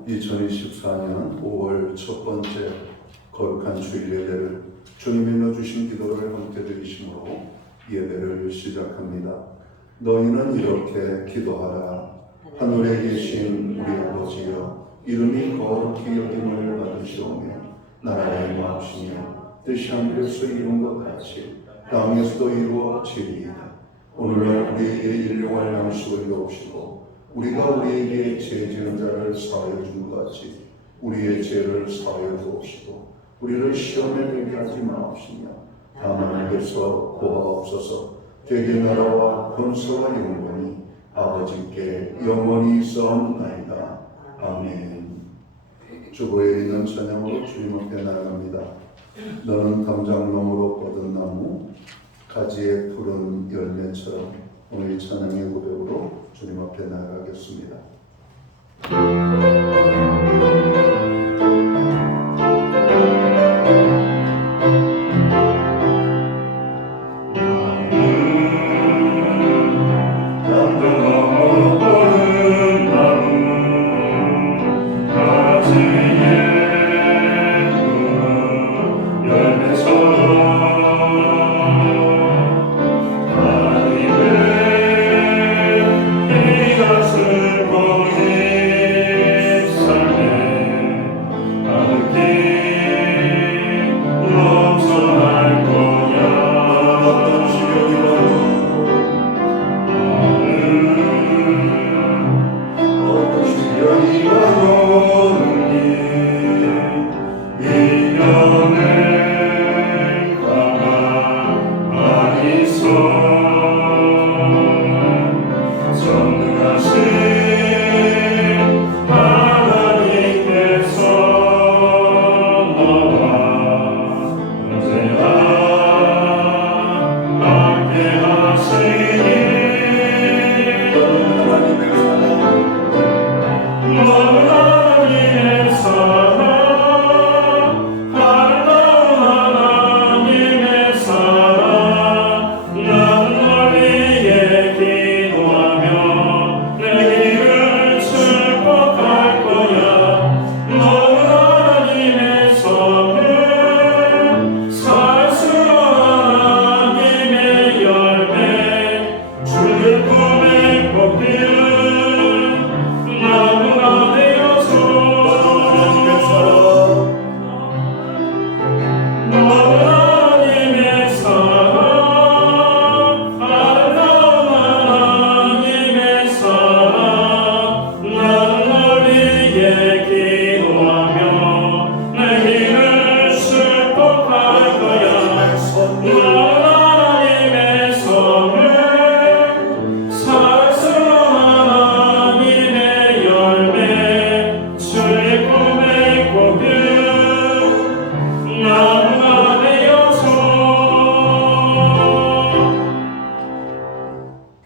2024년 5월 첫 번째 거룩한 주일 예배를 주님이 넣어주신 기도를 함께 드리심으로 예배를 시작합니다. 너희는 이렇게 기도하라. 하늘에 계신 우리 아버지여, 이름이 거룩히 여김을 받으시오며 나라가 임하옵시며 뜻이 하늘에서 이룬 것 같이 땅에서도 이루어지리이다. 오늘날 우리에게 일용할 양식을 주옵시고 우리가 우리에게 죄 지은 자를 사하여 준 것 같이 우리의 죄를 사하여 주옵시고 우리를 시험에 들게 하지 마옵시며 다만 하늘에서 구하옵소서. 되게 나라와 권세와 영광이 아버지께 영원히 있사옵나이다. 아멘. 주보에 있는 찬양으로 주님 앞에 나아갑니다. 너는 감장나무로 뻗은 나무, 가지에 푸른 열매처럼. 오늘 찬양의 고백으로 주님 앞에 나아가겠습니다.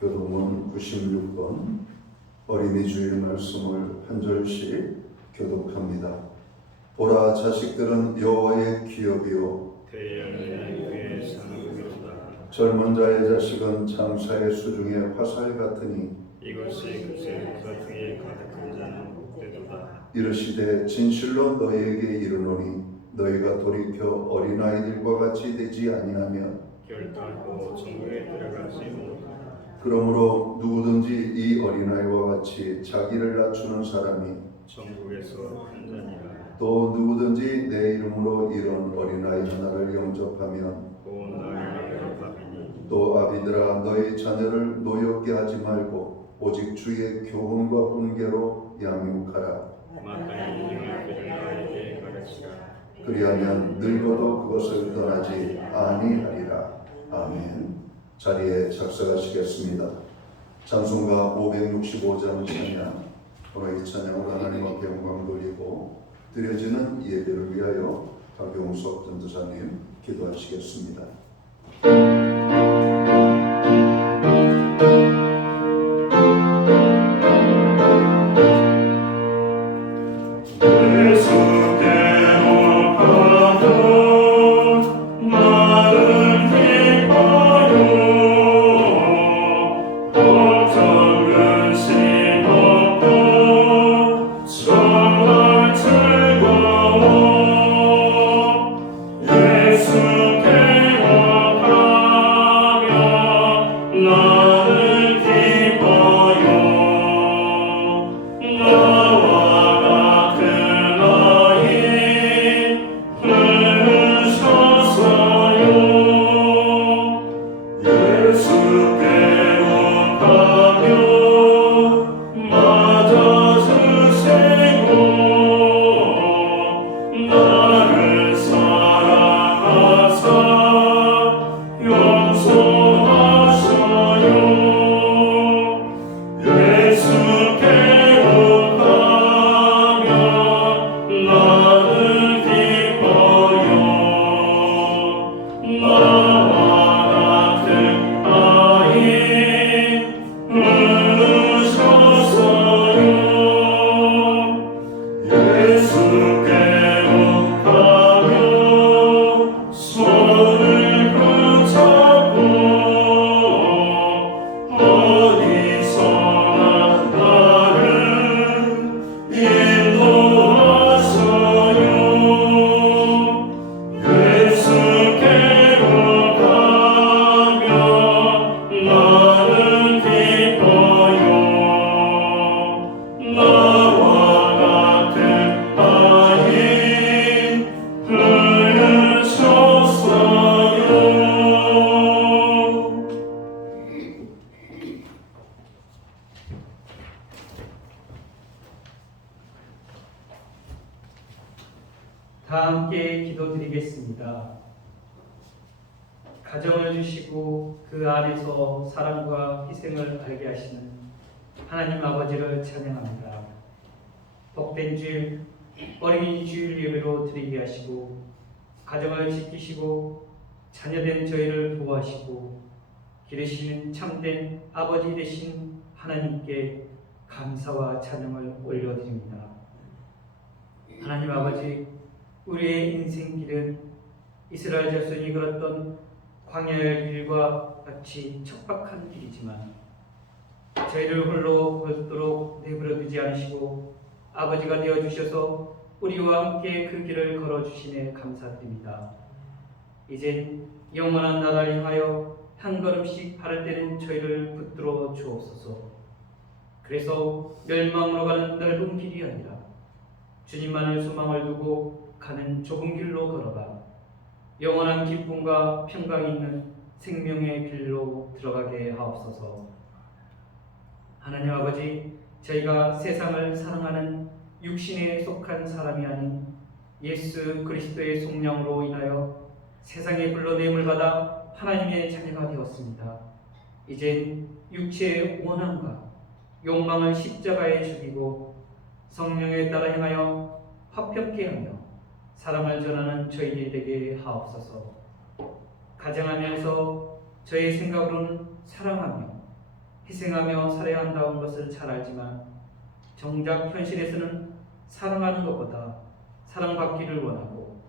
교독문 96번 어린이 주일 말씀을 한 절씩 교독합니다. 보라, 자식들은 여호와의 기업이요 젊은 자의 자식은 장사의 수중에 화살 같으니 이것이 그새 그의 가득한 자는 복되도다. 이르시되 진실로 너희에게 이르노니 너희가 돌이켜 어린아이들과 같이 되지 아니하면 결단코 천국에 들어가지 못하리라. 그러므로 누구든지 이 어린아이와 같이 자기를 낮추는 사람이 천국에서 한 자니라. 또 누구든지 내 이름으로 이런 어린아이 하나를 영접하면 곧 나를 영접하리니. 또 아비들아, 너희 자녀를 노엽게 하지 말고 오직 주의 교훈과 훈계로 양육하라. 마땅히 행할 길을 아이에게 가르치라. 그리하면 늙어도 그것을 떠나지 아니하리라. 아멘. 자리에 작성하시겠습니다. 찬송가 565장 찬양. 오늘 이 찬양을 하나님 앞에 영광 돌리고 드려지는 예배를 위하여 박용석 전도사님 기도하시겠습니다. 정 다 함께 기도드리겠습니다. 가정을 주시고 그 안에서 사랑과 희생을 알게 하시는 하나님 아버지를 찬양합니다. 복된 주일, 어린이 주일 예배로 드리게 하시고 가정을 지키시고 자녀된 저희를 보호하시고 기르시는 참된 아버지 되신 하나님께 감사와 찬양을 올려드립니다. 하나님 아버지, 우리의 인생 길은 이스라엘 자손이 걸었던 광야의 길과 같이 척박한 길이지만 저희를 홀로 걷도록 내버려 두지 않으시고 아버지가 되어주셔서 우리와 함께 그 길을 걸어주시네 감사드립니다. 이젠 영원한 나라를 향하여 한 걸음씩 발을 떼는 저희를 붙들어 주옵소서. 그래서 멸망으로 가는 넓은 길이 아니라 주님만을 소망을 두고 가는 좁은 길로 걸어가 영원한 기쁨과 평강이 있는 생명의 길로 들어가게 하옵소서. 하나님 아버지, 저희가 세상을 사랑하는 육신에 속한 사람이 아닌 예수 그리스도의 속량으로 인하여 세상에 불러냄을 받아 하나님의 자녀가 되었습니다. 이젠 육체의 원함과 욕망을 십자가에 죽이고 성령에 따라 행하여 화평케 하며 사랑을 전하는 저희들이 되게 하옵소서. 가정하면서 저희 생각으로는 사랑하며 희생하며 살아야 한다는 것을 잘 알지만 정작 현실에서는 사랑하는 것보다 사랑받기를 원하고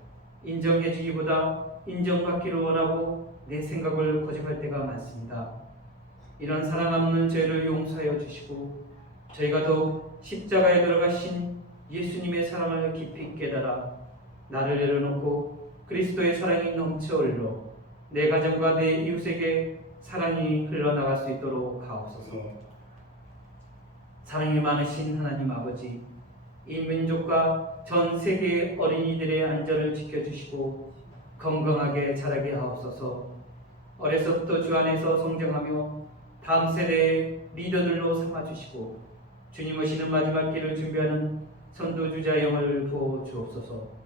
인정해주기보다 인정받기를 원하고 내 생각을 고집할 때가 많습니다. 이런 사랑 없는 저희를 용서하여 주시고 저희가 더욱 십자가에 들어가신 예수님의 사랑을 깊이 깨달아 나를 내려놓고 그리스도의 사랑이 넘쳐 흘러 내 가정과 내 이웃에게 사랑이 흘러나갈 수 있도록 하옵소서. 사랑이 많으신 하나님 아버지, 이 민족과 전 세계의 어린이들의 안전을 지켜주시고 건강하게 자라게 하옵소서. 어려서부터 주 안에서 성장하며 다음 세대의 리더들로 삼아주시고 주님 오시는 마지막 길을 준비하는 선도주자 영을 부어 주옵소서.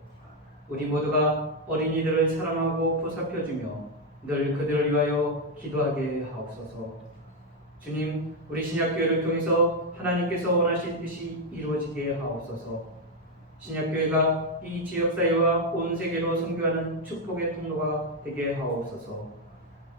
우리 모두가 어린이들을 사랑하고 보살펴주며 늘 그들을 위하여 기도하게 하옵소서. 주님, 우리 신약교회를 통해서 하나님께서 원하신 뜻이 이루어지게 하옵소서. 신약교회가 이 지역사회와 온 세계로 선교하는 축복의 통로가 되게 하옵소서.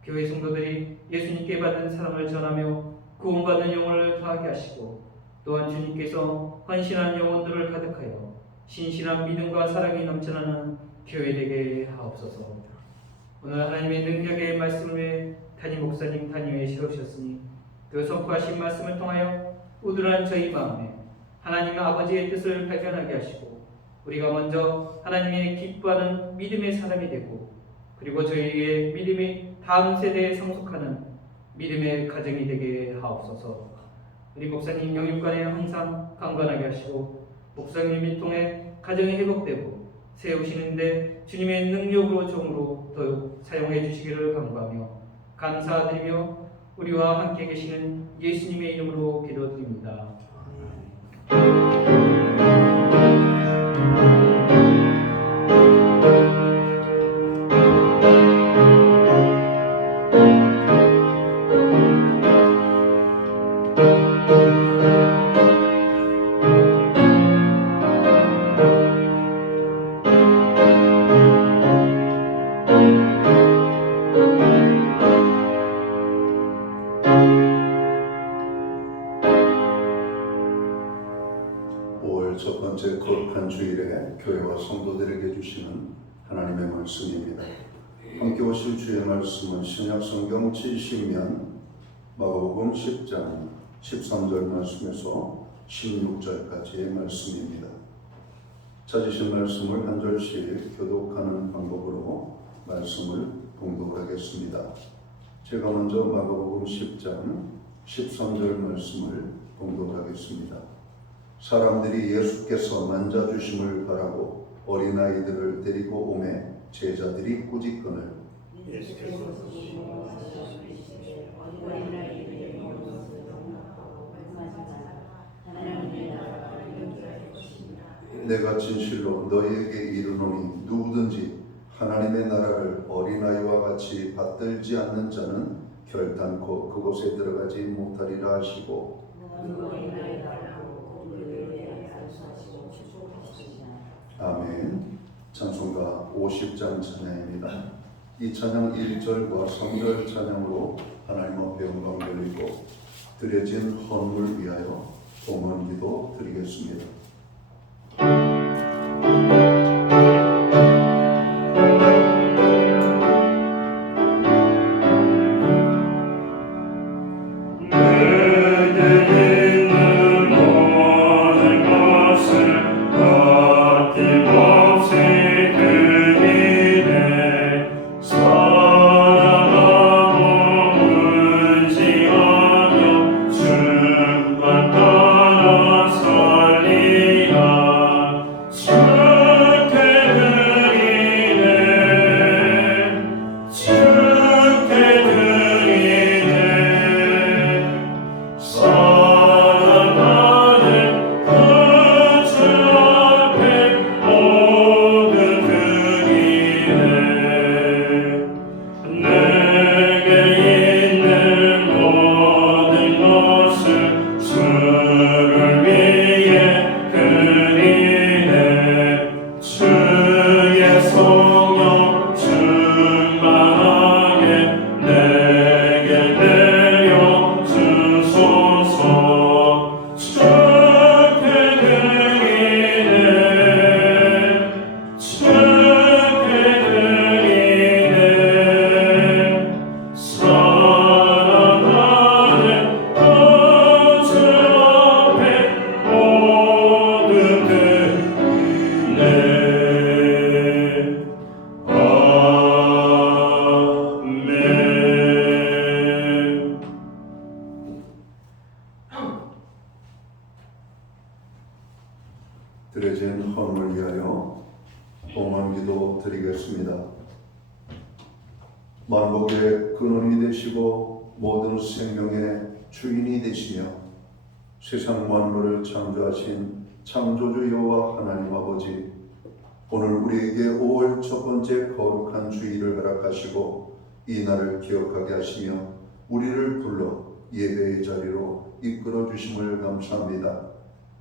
교회 성도들이 예수님께 받은 사랑을 전하며 구원받은 영혼을 더하게 하시고 또한 주님께서 헌신한 영혼들을 가득하여 신실한 믿음과 사랑이 넘쳐나는 교회 되게 하옵소서. 오늘 하나님의 능력의 말씀을 담임 목사님 담임에 세우셨으니 그 선포하신 말씀을 통하여 우둔한 저희 마음에 하나님 아버지의 뜻을 발견하게 하시고 우리가 먼저 하나님의 기뻐하는 믿음의 사람이 되고 그리고 저희의 믿음이 다음 세대에 상속하는 믿음의 가정이 되게 하옵소서. 우리 목사님 영육간에 항상 강건하게 하시고 목사님이 통해 가정이 회복되고 세우시는데 주님의 능력으로 종으로 더욱 사용해 주시기를 간구하며 감사드리며 우리와 함께 계시는 예수님의 이름으로 기도드립니다. 첫 번째 거룩한 주일에 교회와 성도들에게 주시는 하나님의 말씀입니다. 함께 오실 주의 말씀은 신약성경 70면 마가복음 10장 13절 말씀에서 16절까지의 말씀입니다. 찾으신 말씀을 한 절씩 교독하는 방법으로 말씀을 봉독하겠습니다. 제가 먼저 마가복음 10장 13절 말씀을 봉독하겠습니다. 사람들이 예수께서 만져주심을 바라고 어린아이들을 데리고 오매 제자들이 꾸짖거늘 예수께서 내가 진실로 너희에게 이르노니 누구든지 하나님의 나라를 어린아이와 같이 받들지 않는 자는 결단코 그곳에 들어가지 못하리라 하시고 아멘. 찬송가 50장 찬양입니다. 이 찬양 1절과 3절 찬양으로 하나님 앞에 영광 돌리고 드려진 헌물 위하여 봉헌 기도 드리겠습니다. 드려진 헌물 위하여 봉헌 기도 드리겠습니다. 만복의 근원이 되시고 모든 생명의 주인이 되시며 세상 만물을 창조하신 창조주 여호와 하나님 아버지, 오늘 우리에게 5월 첫 번째 거룩한 주일을 허락하시고 이 날을 기억하게 하시며 우리를 불러 예배의 자리로 이끌어 주심을 감사합니다.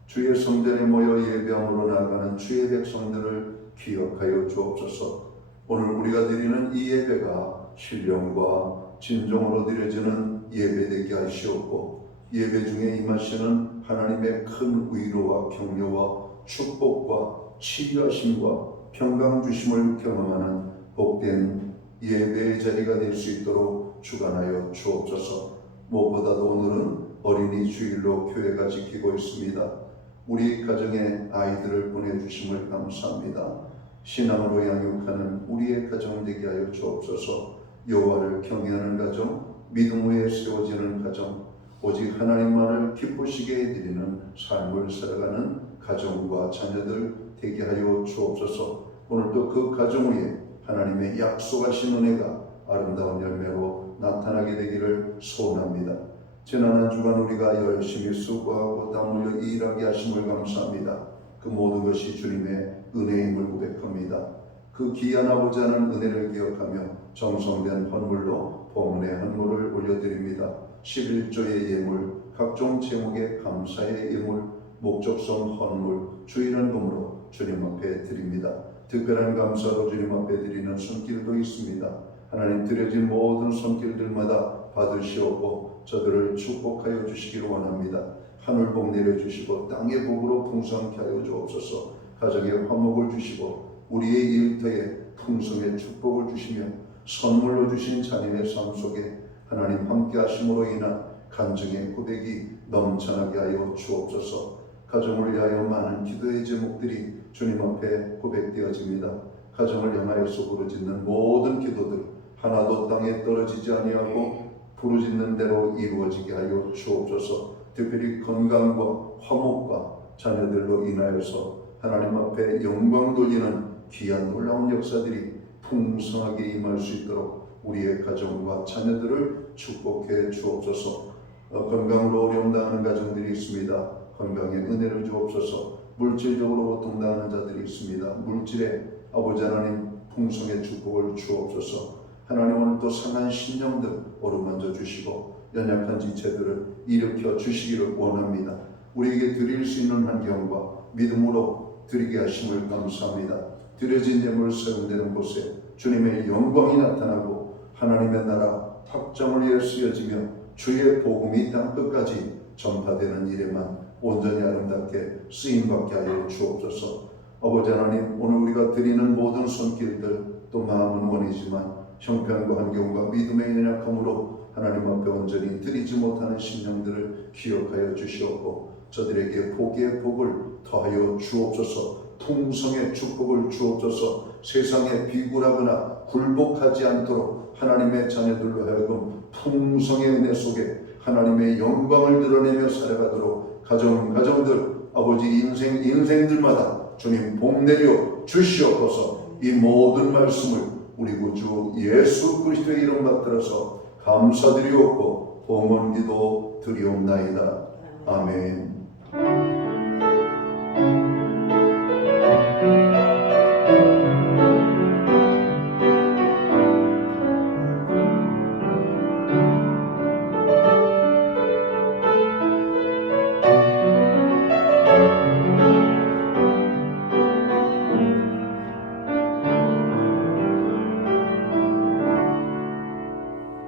주의 성전에 모여 예배함으로 나아가는 주의 백성들을 기억하여 주옵소서. 오늘 우리가 드리는 이 예배가 신령과 진정으로 드려지는 예배되게 하시옵고, 예배 중에 임하시는 하나님의 큰 위로와 격려와 축복과 치유하심과 평강 주심을 경험하는 복된 예배의 자리가 될 수 있도록 주관하여 주옵소서. 무엇보다도 오늘은 어린이 주일로 교회가 지키고 있습니다. 우리 가정에 아이들을 보내주심을 감사합니다. 신앙으로 양육하는 우리의 가정 되게 하여 주옵소서. 여호와를 경외하는 가정, 믿음 위에 세워지는 가정, 오직 하나님만을 기쁘시게 해드리는 삶을 살아가는 가정과 자녀들 되게 하여 주옵소서. 오늘도 그 가정 위에 하나님의 약속하신 은혜가 아름다운 열매로 나타나게 되기를 소원합니다. 지난 한 주간 우리가 열심히 수고하고 땀 흘려 일하게 하심을 감사합니다. 그 모든 것이 주님의 은혜임을 고백합니다. 그 귀한 아버지 하는 은혜를 기억하며 정성된 헌물로 봉헌의 헌물을 올려드립니다. 11조의 예물, 각종 제목의 감사의 예물, 목적성 헌물, 주일은 금으로 주님 앞에 드립니다. 특별한 감사로 주님 앞에 드리는 손길도 있습니다. 하나님 드려진 모든 손길들마다 받으시옵고 저들을 축복하여 주시기를 원합니다. 하늘복 내려주시고 땅의 복으로 풍성케 하여 주옵소서. 가정에 화목을 주시고 우리의 일터에 풍성의 축복을 주시며 선물로 주신 자녀의 삶 속에 하나님 함께 하심으로 인한 간증의 고백이 넘쳐나게 하여 주옵소서. 가정을 위하여 많은 기도의 제목들이 주님 앞에 고백되어집니다. 가정을 향하여서 부르짖는 모든 기도들 하나도 땅에 떨어지지 아니하고 부르짖는 대로 이루어지게 하여 주옵소서. 특별히 건강과 화목과 자녀들로 인하여서 하나님 앞에 영광 돌리는 귀한 놀라운 역사들이 풍성하게 임할 수 있도록 우리의 가정과 자녀들을 축복해 주옵소서. 건강으로 어려움 당하는 가정들이 있습니다. 건강에 은혜를 주옵소서. 물질적으로 고통당하는 자들이 있습니다. 물질에 아버지 하나님 풍성의 축복을 주옵소서. 하나님 오늘도 상한 심령들 어루만져 주시고 연약한 지체들을 일으켜 주시기를 원합니다. 우리에게 드릴 수 있는 환경과 믿음으로 드리게 하심을 감사합니다. 드려진 예물 사용되는 곳에 주님의 영광이 나타나고 하나님의 나라 확장을 위해 쓰여지며 주의 복음이 땅 끝까지 전파되는 일에만 온전히 아름답게 쓰임받게 하여 주옵소서. 아버지 하나님, 오늘 우리가 드리는 모든 손길들 또 마음은 원이지만 형편과 환경과 믿음의 연약함으로 하나님 앞에 온전히 드리지 못하는 심령들을 기억하여 주시옵고 저들에게 복의 복을 더하여 주옵소서. 통성의 축복을 주옵소서. 세상에 비굴하거나 굴복하지 않도록 하나님의 자녀들로 하여금 풍성의 은혜 속에 하나님의 영광을 드러내며 살아가도록 가정들 아버지 인생들마다 주님 복 내려 주시옵소서. 이 모든 말씀을 우리 구주 예수 그리스도의 이름 받들어서 감사드리옵고 봉헌 기도 드리옵나이다. 아멘.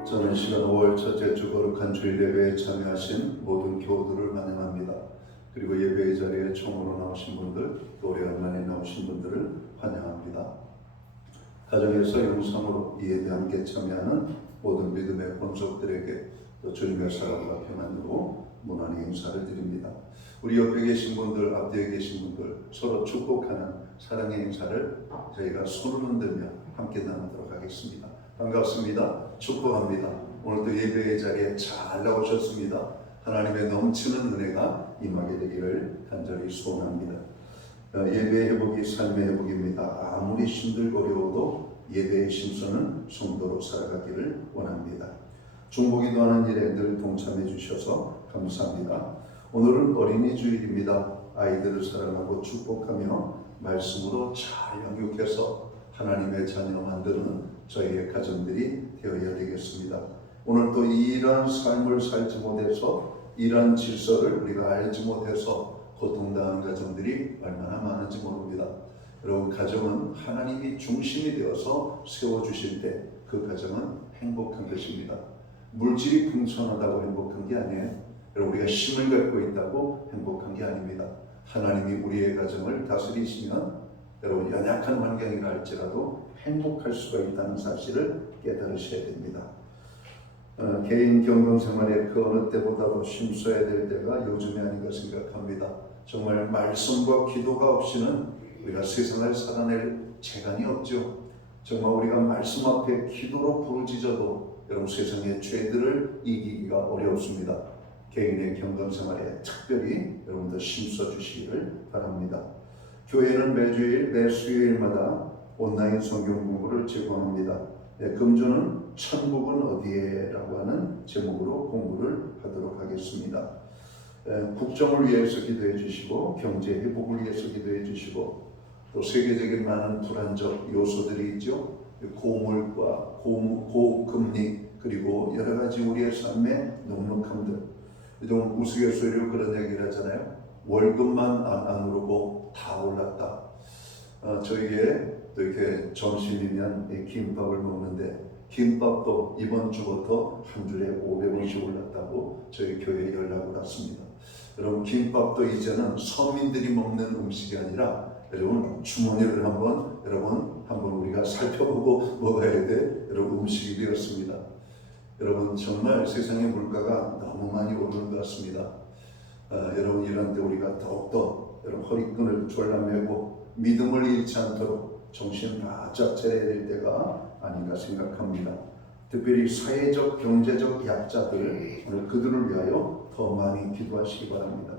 저는 시간 5월 첫째 주 거룩한 주일 예배에 참여하신 모든 교우들을 환영합니다. 그리고 예배의 자리에 총으로 나오신 분들, 또 오래간만에 나오신 분들을 환영합니다. 가정에서 영상으로 이 예배에 함께 참여하는 모든 믿음의 본속들에게 또 주님의 사랑과 평안으로 무난히 인사를 드립니다. 우리 옆에 계신 분들, 앞뒤에 계신 분들 서로 축복하는 사랑의 인사를 저희가 손을 흔들며 함께 나누도록 하겠습니다. 반갑습니다. 축복합니다. 오늘도 예배의 자리에 잘 나오셨습니다. 하나님의 넘치는 은혜가 임하게 되기를 간절히 소원합니다. 예배의 회복이 삶의 회복입니다. 아무리 힘들고 어려워도 예배의 심선은 성도로 살아가기를 원합니다. 중보기도 하는 일에 늘 동참해 주셔서 감사합니다. 오늘은 어린이 주일입니다. 아이들을 사랑하고 축복하며 말씀으로 잘 양육해서 하나님의 자녀 만드는 저희의 가정들이 되어야 되겠습니다. 오늘도 이러한 삶을 살지 못해서 이러한 질서를 우리가 알지 못해서 고통당하는 가정들이 얼마나 많은지 모릅니다. 여러분, 가정은 하나님이 중심이 되어서 세워주실 때 그 가정은 행복한 것입니다. 물질이 풍성하다고 행복한 게 아니에요. 여러분, 우리가 힘을 갖고 있다고 행복한 게 아닙니다. 하나님이 우리의 가정을 다스리시면 여러분 연약한 환경이라 할지라도 행복할 수가 있다는 사실을 깨달으셔야 됩니다. 개인 경건 생활에 그 어느 때보다도 힘써야 될 때가 요즘이 아닌가 생각합니다. 정말 말씀과 기도가 없이는 우리가 세상을 살아낼 재간이 없죠. 정말 우리가 말씀 앞에 기도로 부르짖어도 여러분 세상의 죄들을 이기기가 어렵습니다. 개인의 경건 생활에 특별히 여러분들 힘써 주시기를 바랍니다. 교회는 매주일 매 수요일마다 온라인 성경 공부를 제공합니다. 금주는 천국은 어디에? 라고 하는 제목으로 공부를 하도록 하겠습니다. 국정을 위해서 기도해 주시고 경제 회복을 위해서 기도해 주시고 또 세계적인 많은 불안적 요소들이 있죠. 고물가, 고금리 그리고 여러 가지 우리의 삶의 넉넉함들. 좀 우스갯소리로 그런 얘기를 하잖아요. 월급만 안 오르고 다 올랐다. 저에게 또 이렇게 점심이면 김밥을 먹는데 김밥도 이번 주부터 한 줄에 500원씩 올랐다고 저희 교회에 연락을 왔습니다. 여러분, 김밥도 이제는 서민들이 먹는 음식이 아니라 여러분 주머니를 한번 우리가 살펴보고 먹어야 돼. 여러분, 음식이 되었습니다. 여러분, 정말 세상의 물가가 너무 많이 오르는 것 같습니다. 여러분, 이런 때 우리가 더욱더 여러분 허리끈을 졸라매고 믿음을 잃지 않도록 정신 바짝 차려야 될 때가 아닌가 생각합니다. 특별히 사회적, 경제적 약자들, 오늘 그들을 위하여 더 많이 기도하시기 바랍니다.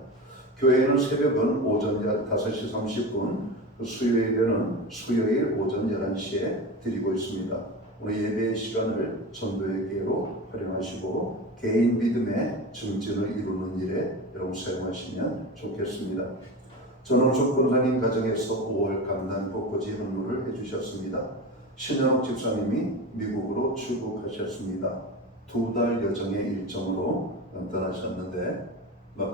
교회는 새벽은 오전 5시 30분, 수요 예배는 수요일 오전 11시에 드리고 있습니다. 오늘 예배의 시간을 전도의 기회로 활용하시고 개인 믿음의 증진을 이루는 일에 여러분 사용하시면 좋겠습니다. 전원숙 권사님 가정에서 5월 강단 꽃꽂이 헌물을 해주셨습니다. 신현옥 집사님이 미국으로 출국하셨습니다. 2달 여정의 일정으로 떠나셨는데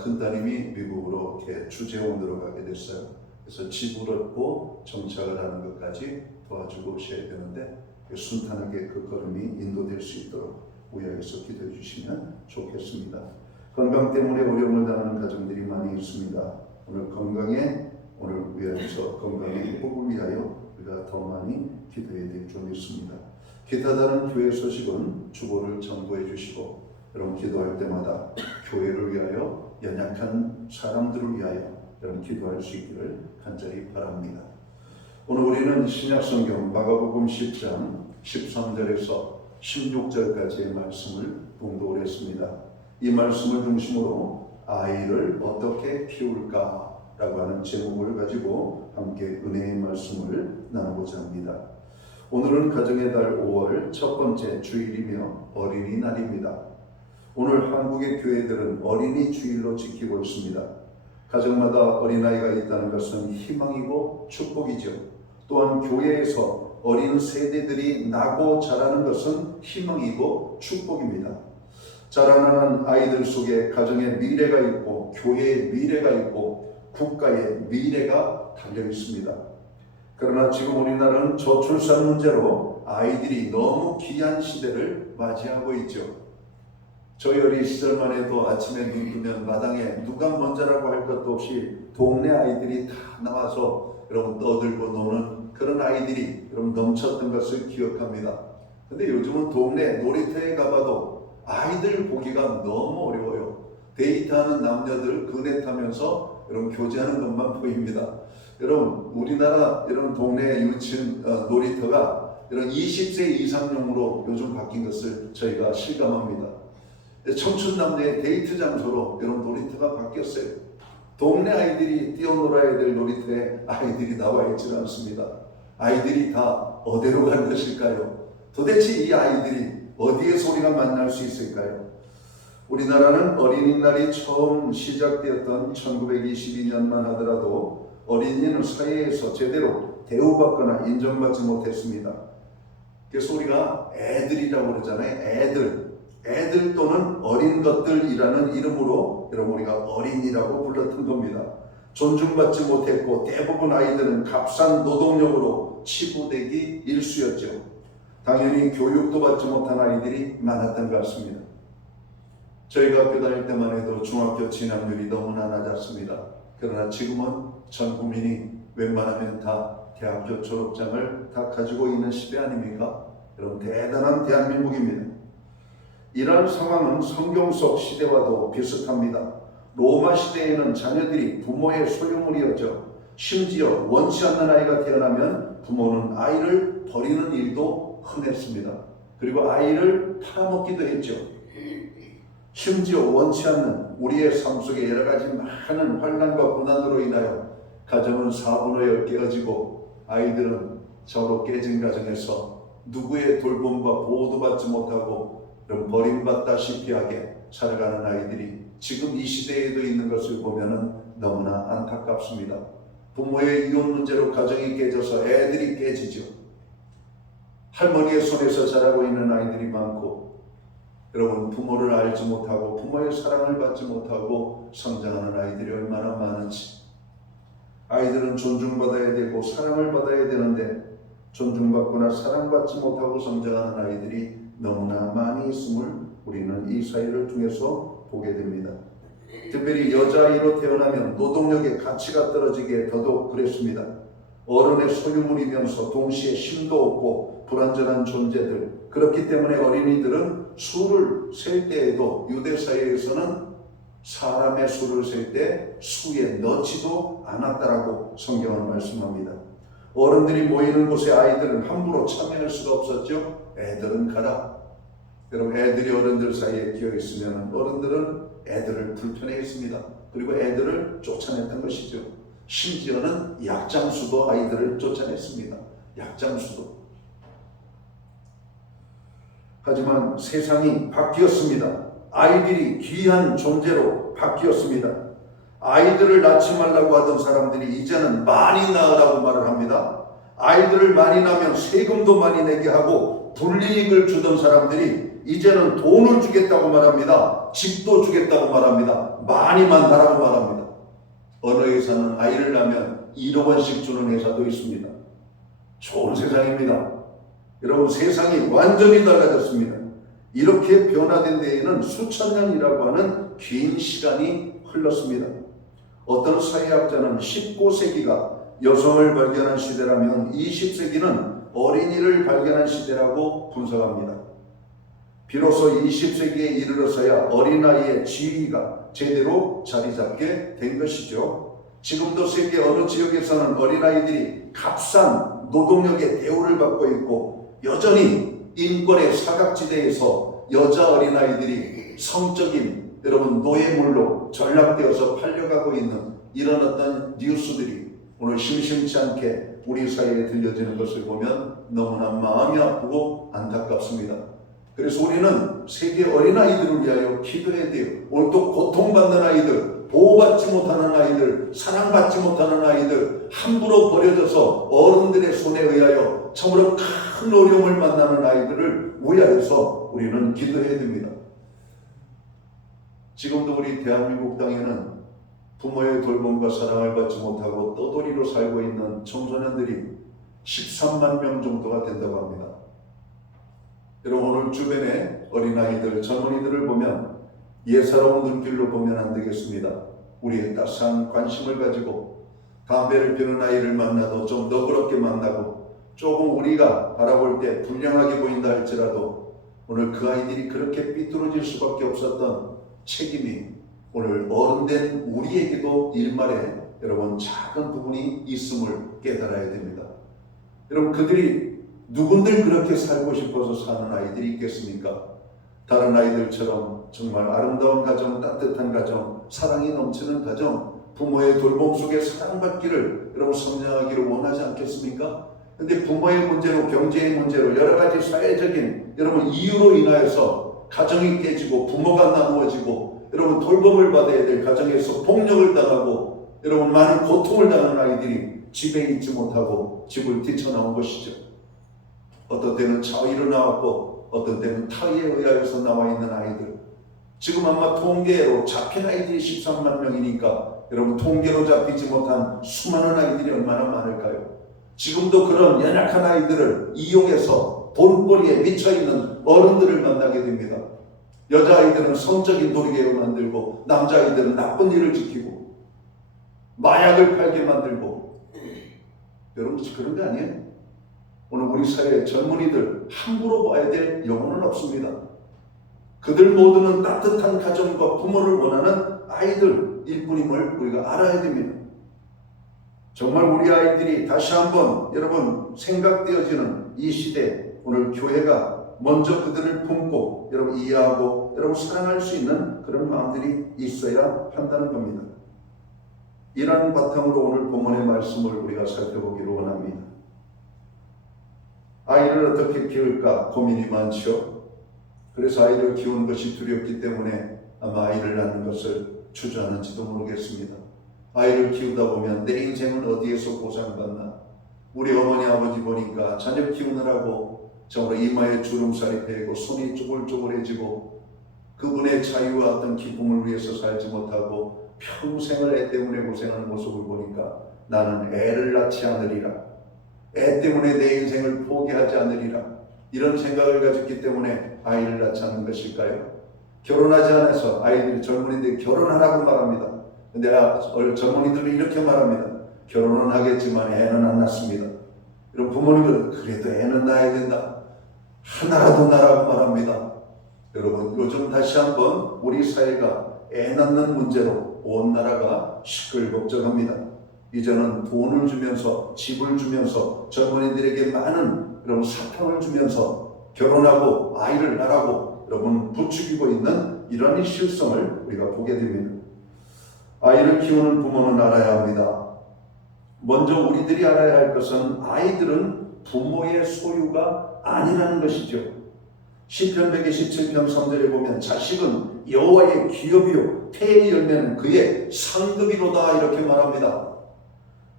큰따님이 미국으로 이렇게 주재원으로 가게 됐어요. 그래서 집을 얻고 정착을 하는 것까지 도와주고 오셔야 되는데 순탄하게 그 걸음이 인도될 수 있도록 우야에서 기도해 주시면 좋겠습니다. 건강 때문에 어려움을 당하는 가정들이 많이 있습니다. 오늘 우야에서 건강의 회복을 위하여 우리가 더 많이 기도해야 될 점이 있습니다. 기타 다른 교회 소식은 주보를 정보해 주시고 여러분 기도할 때마다 교회를 위하여 연약한 사람들을 위하여 여러분 기도할 수 있기를 간절히 바랍니다. 오늘 우리는 신약성경 마가복음 10장 13절에서 16절까지의 말씀을 봉독을 했습니다. 이 말씀을 중심으로 아이를 어떻게 키울까 라고 하는 제목을 가지고 함께 은혜의 말씀을 나누고자 합니다. 오늘은 가정의 달 5월 첫 번째 주일이며 어린이날입니다. 오늘 한국의 교회들은 어린이 주일로 지키고 있습니다. 가정마다 어린아이가 있다는 것은 희망이고 축복이죠. 또한 교회에서 어린 세대들이 나고 자라는 것은 희망이고 축복입니다. 자라나는 아이들 속에 가정의 미래가 있고 교회의 미래가 있고 국가의 미래가 달려 있습니다. 그러나 지금 우리나라는 저출산 문제로 아이들이 너무 귀한 시대를 맞이하고 있죠. 저희 어린 시절만 해도 아침에 눈 뜨면 마당에 누가 먼저라고 할 것도 없이 동네 아이들이 다 나와서 여러분 떠들고 노는 그런 아이들이 여러분 넘쳤던 것을 기억합니다. 근데 요즘은 동네 놀이터에 가봐도 아이들 보기가 너무 어려워요. 데이트하는 남녀들 그네 타면서 여러분 교제하는 것만 보입니다. 여러분 우리나라 이런 동네 유치원 놀이터가 이런 20세 이상용으로 요즘 바뀐 것을 저희가 실감합니다. 청춘 남녀의 데이트 장소로 이런 놀이터가 바뀌었어요. 동네 아이들이 뛰어놀아야 될 놀이터에 아이들이 나와 있지 않습니다. 아이들이 다 어디로 간 것일까요? 도대체 이 아이들이 어디에서 우리가 만날 수 있을까요? 우리나라는 어린이날이 처음 시작되었던 1922년만 하더라도 어린이는 사회에서 제대로 대우받거나 인정받지 못했습니다. 그래서 우리가 애들이라고 그러잖아요. 애들 또는 어린 것들이라는 이름으로 여러분 우리가 어린이라고 불렀던 겁니다. 존중받지 못했고 대부분 아이들은 값싼 노동력으로 치부되기 일쑤였죠. 당연히 교육도 받지 못한 아이들이 많았던 것 같습니다. 저희가 학교 다닐 때만 해도 중학교 진학률이 너무나 낮았습니다. 그러나 지금은 전 국민이 웬만하면 다 대학교 졸업장을 다 가지고 있는 시대 아닙니까? 여러분 대단한 대한민국입니다. 이러한 상황은 성경 속 시대와도 비슷합니다. 로마 시대에는 자녀들이 부모의 소유물이었죠. 심지어 원치 않는 아이가 태어나면 부모는 아이를 버리는 일도 흔했습니다. 그리고 아이를 팔아먹기도 했죠. 심지어 원치 않는 우리의 삶 속에 여러 가지 많은 환난과 고난으로 인하여 가정은 4분의 1 깨어지고 아이들은 저로 깨진 가정에서 누구의 돌봄과 보호도 받지 못하고 버림받다시피 하게 살아가는 아이들이 지금 이 시대에도 있는 것을 보면 너무나 안타깝습니다. 부모의 이혼 문제로 가정이 깨져서 애들이 깨지죠. 할머니의 손에서 자라고 있는 아이들이 많고 여러분 부모를 알지 못하고 부모의 사랑을 받지 못하고 성장하는 아이들이 얼마나 많은지. 아이들은 존중받아야 되고 사랑을 받아야 되는데 존중받거나 사랑받지 못하고 성장하는 아이들이 너무나 많이 있음을 우리는 이 사회를 통해서 보게 됩니다. 특별히 여자아이로 태어나면 노동력의 가치가 떨어지기에 더더욱 그랬습니다. 어른의 소유물이면서 동시에 힘도 없고 불완전한 존재들. 그렇기 때문에 어린이들은 수를 셀 때에도 유대 사회에서는 사람의 수를 셀 때 수에 넣지도 않았다라고 성경은 말씀합니다. 어른들이 모이는 곳에 아이들은 함부로 참여할 수가 없었죠. 애들은 가라. 여러분 애들이 어른들 사이에 끼어 있으면 어른들은 애들을 불편해했습니다. 그리고 애들을 쫓아냈던 것이죠. 심지어는 약장수도 아이들을 쫓아냈습니다. 약장수도. 하지만 세상이 바뀌었습니다. 아이들이 귀한 존재로 바뀌었습니다. 아이들을 낳지 말라고 하던 사람들이 이제는 많이 낳으라고 말을 합니다. 아이들을 많이 낳으면 세금도 많이 내게 하고 불이익을 주던 사람들이 이제는 돈을 주겠다고 말합니다. 집도 주겠다고 말합니다. 많이만 하라고 말합니다. 어느 회사는 아이를 낳으면 1억 원씩 주는 회사도 있습니다. 좋은 세상입니다. 여러분, 세상이 완전히 달라졌습니다. 이렇게 변화된 데에는 수천 년이라고 하는 긴 시간이 흘렀습니다. 어떤 사회학자는 19세기가 여성을 발견한 시대라면 20세기는 어린이를 발견한 시대라고 분석합니다. 비로소 20세기에 이르러서야 어린아이의 지위가 제대로 자리 잡게 된 것이죠. 지금도 세계 어느 지역에서는 어린아이들이 값싼 노동력의 대우를 받고 있고, 여전히 인권의 사각지대에서 여자 어린아이들이 성적인 노예물로 전락되어서 팔려가고 있는 이런 어떤 뉴스들이 오늘 심심치 않게 우리 사회에 들려지는 것을 보면 너무나 마음이 아프고 안타깝습니다. 그래서 우리는 세계 어린아이들을 위하여 기도해야 돼요. 오늘 또 고통받는 아이들, 보호받지 못하는 아이들, 사랑받지 못하는 아이들, 함부로 버려져서 어른들의 손에 의하여 참으로 큰 어려움을 만나는 아이들을 위하여서 우리는 기도해야 됩니다. 지금도 우리 대한민국 땅에는 부모의 돌봄과 사랑을 받지 못하고 떠돌이로 살고 있는 청소년들이 13만 명 정도가 된다고 합니다. 여러분, 오늘 주변에 어린아이들, 젊은이들을 보면 예사로운 눈길로 보면 안 되겠습니다. 우리의 따스한 관심을 가지고 담배를 피우는 아이를 만나도 좀 너그럽게 만나고, 조금 우리가 바라볼 때 불량하게 보인다 할지라도 오늘 그 아이들이 그렇게 삐뚤어질 수밖에 없었던 책임이 오늘 어른된 우리에게도 일말에 여러분 작은 부분이 있음을 깨달아야 됩니다. 여러분, 그들이 누군들 그렇게 살고 싶어서 사는 아이들이 있겠습니까? 다른 아이들처럼 정말 아름다운 가정, 따뜻한 가정, 사랑이 넘치는 가정, 부모의 돌봄 속에 사랑받기를 여러분 성장하기를 원하지 않겠습니까? 근데 부모의 문제로, 경제의 문제로, 여러 가지 사회적인 여러분 이유로 인하여서 가정이 깨지고 부모가 나누어지고 여러분 돌봄을 받아야 될 가정에서 폭력을 당하고 여러분 많은 고통을 당하는 아이들이 집에 있지 못하고 집을 뛰쳐나온 것이죠. 어떤 때는 자위로 나왔고 어떤 때는 타의에 의하여서 나와 있는 아이들, 지금 아마 통계로 잡힌 아이들이 13만 명이니까 여러분 통계로 잡히지 못한 수많은 아이들이 얼마나 많을까요? 지금도 그런 연약한 아이들을 이용해서 돈벌이에 미쳐있는 어른들을 만나게 됩니다. 여자아이들은 성적인 놀이개로 만들고 남자아이들은 나쁜 일을 지키고 마약을 팔게 만들고, 여러분 그런 거 아니에요? 오늘 우리 사회의 젊은이들 함부로 봐야 될 영혼은 없습니다. 그들 모두는 따뜻한 가정과 부모를 원하는 아이들일 뿐임을 우리가 알아야 됩니다. 정말 우리 아이들이 다시 한번 여러분 생각되어지는 이 시대, 오늘 교회가 먼저 그들을 품고 여러분 이해하고 여러분 사랑할 수 있는 그런 마음들이 있어야 한다는 겁니다. 이러한 바탕으로 오늘 본문의 말씀을 우리가 살펴보기를 원합니다. 아이를 어떻게 키울까 고민이 많죠. 그래서 아이를 키우는 것이 두렵기 때문에 아마 아이를 낳는 것을 주저하는지도 모르겠습니다. 아이를 키우다 보면 내 인생은 어디에서 보상받나, 우리 어머니 아버지 보니까 자녀 키우느라고 정말 이마에 주름살이 배고 손이 쪼글쪼글해지고 그분의 자유와 어떤 기쁨을 위해서 살지 못하고 평생을 애 때문에 고생하는 모습을 보니까 나는 애를 낳지 않으리라, 애 때문에 내 인생을 포기하지 않으리라, 이런 생각을 가졌기 때문에 아이를 낳지 않는 것일까요? 결혼하지 않아서 아이들이, 젊은이들이 결혼하라고 말합니다. 근데 젊은이들은 이렇게 말합니다. 결혼은 하겠지만 애는 안 낳습니다. 이런 부모님들은 그래도 애는 낳아야 된다, 하나라도 낳으라고 말합니다. 여러분, 요즘 다시 한번 우리 사회가 애 낳는 문제로 온 나라가 시끌벅적합니다. 이제는 돈을 주면서 집을 주면서 젊은이들에게 많은 여러분 사탕을 주면서 결혼하고 아이를 낳으라고 여러분 부추기고 있는 이러한 실성을 우리가 보게 됩니다. 아이를 키우는 부모는 알아야 합니다. 먼저 우리들이 알아야 할 것은 아이들은 부모의 소유가 아니라는 것이죠. 시편 127편 3절에 보면 자식은 것은 여호와의 기업이요 태의 열매는 그의 상급이로다 이렇게 말합니다.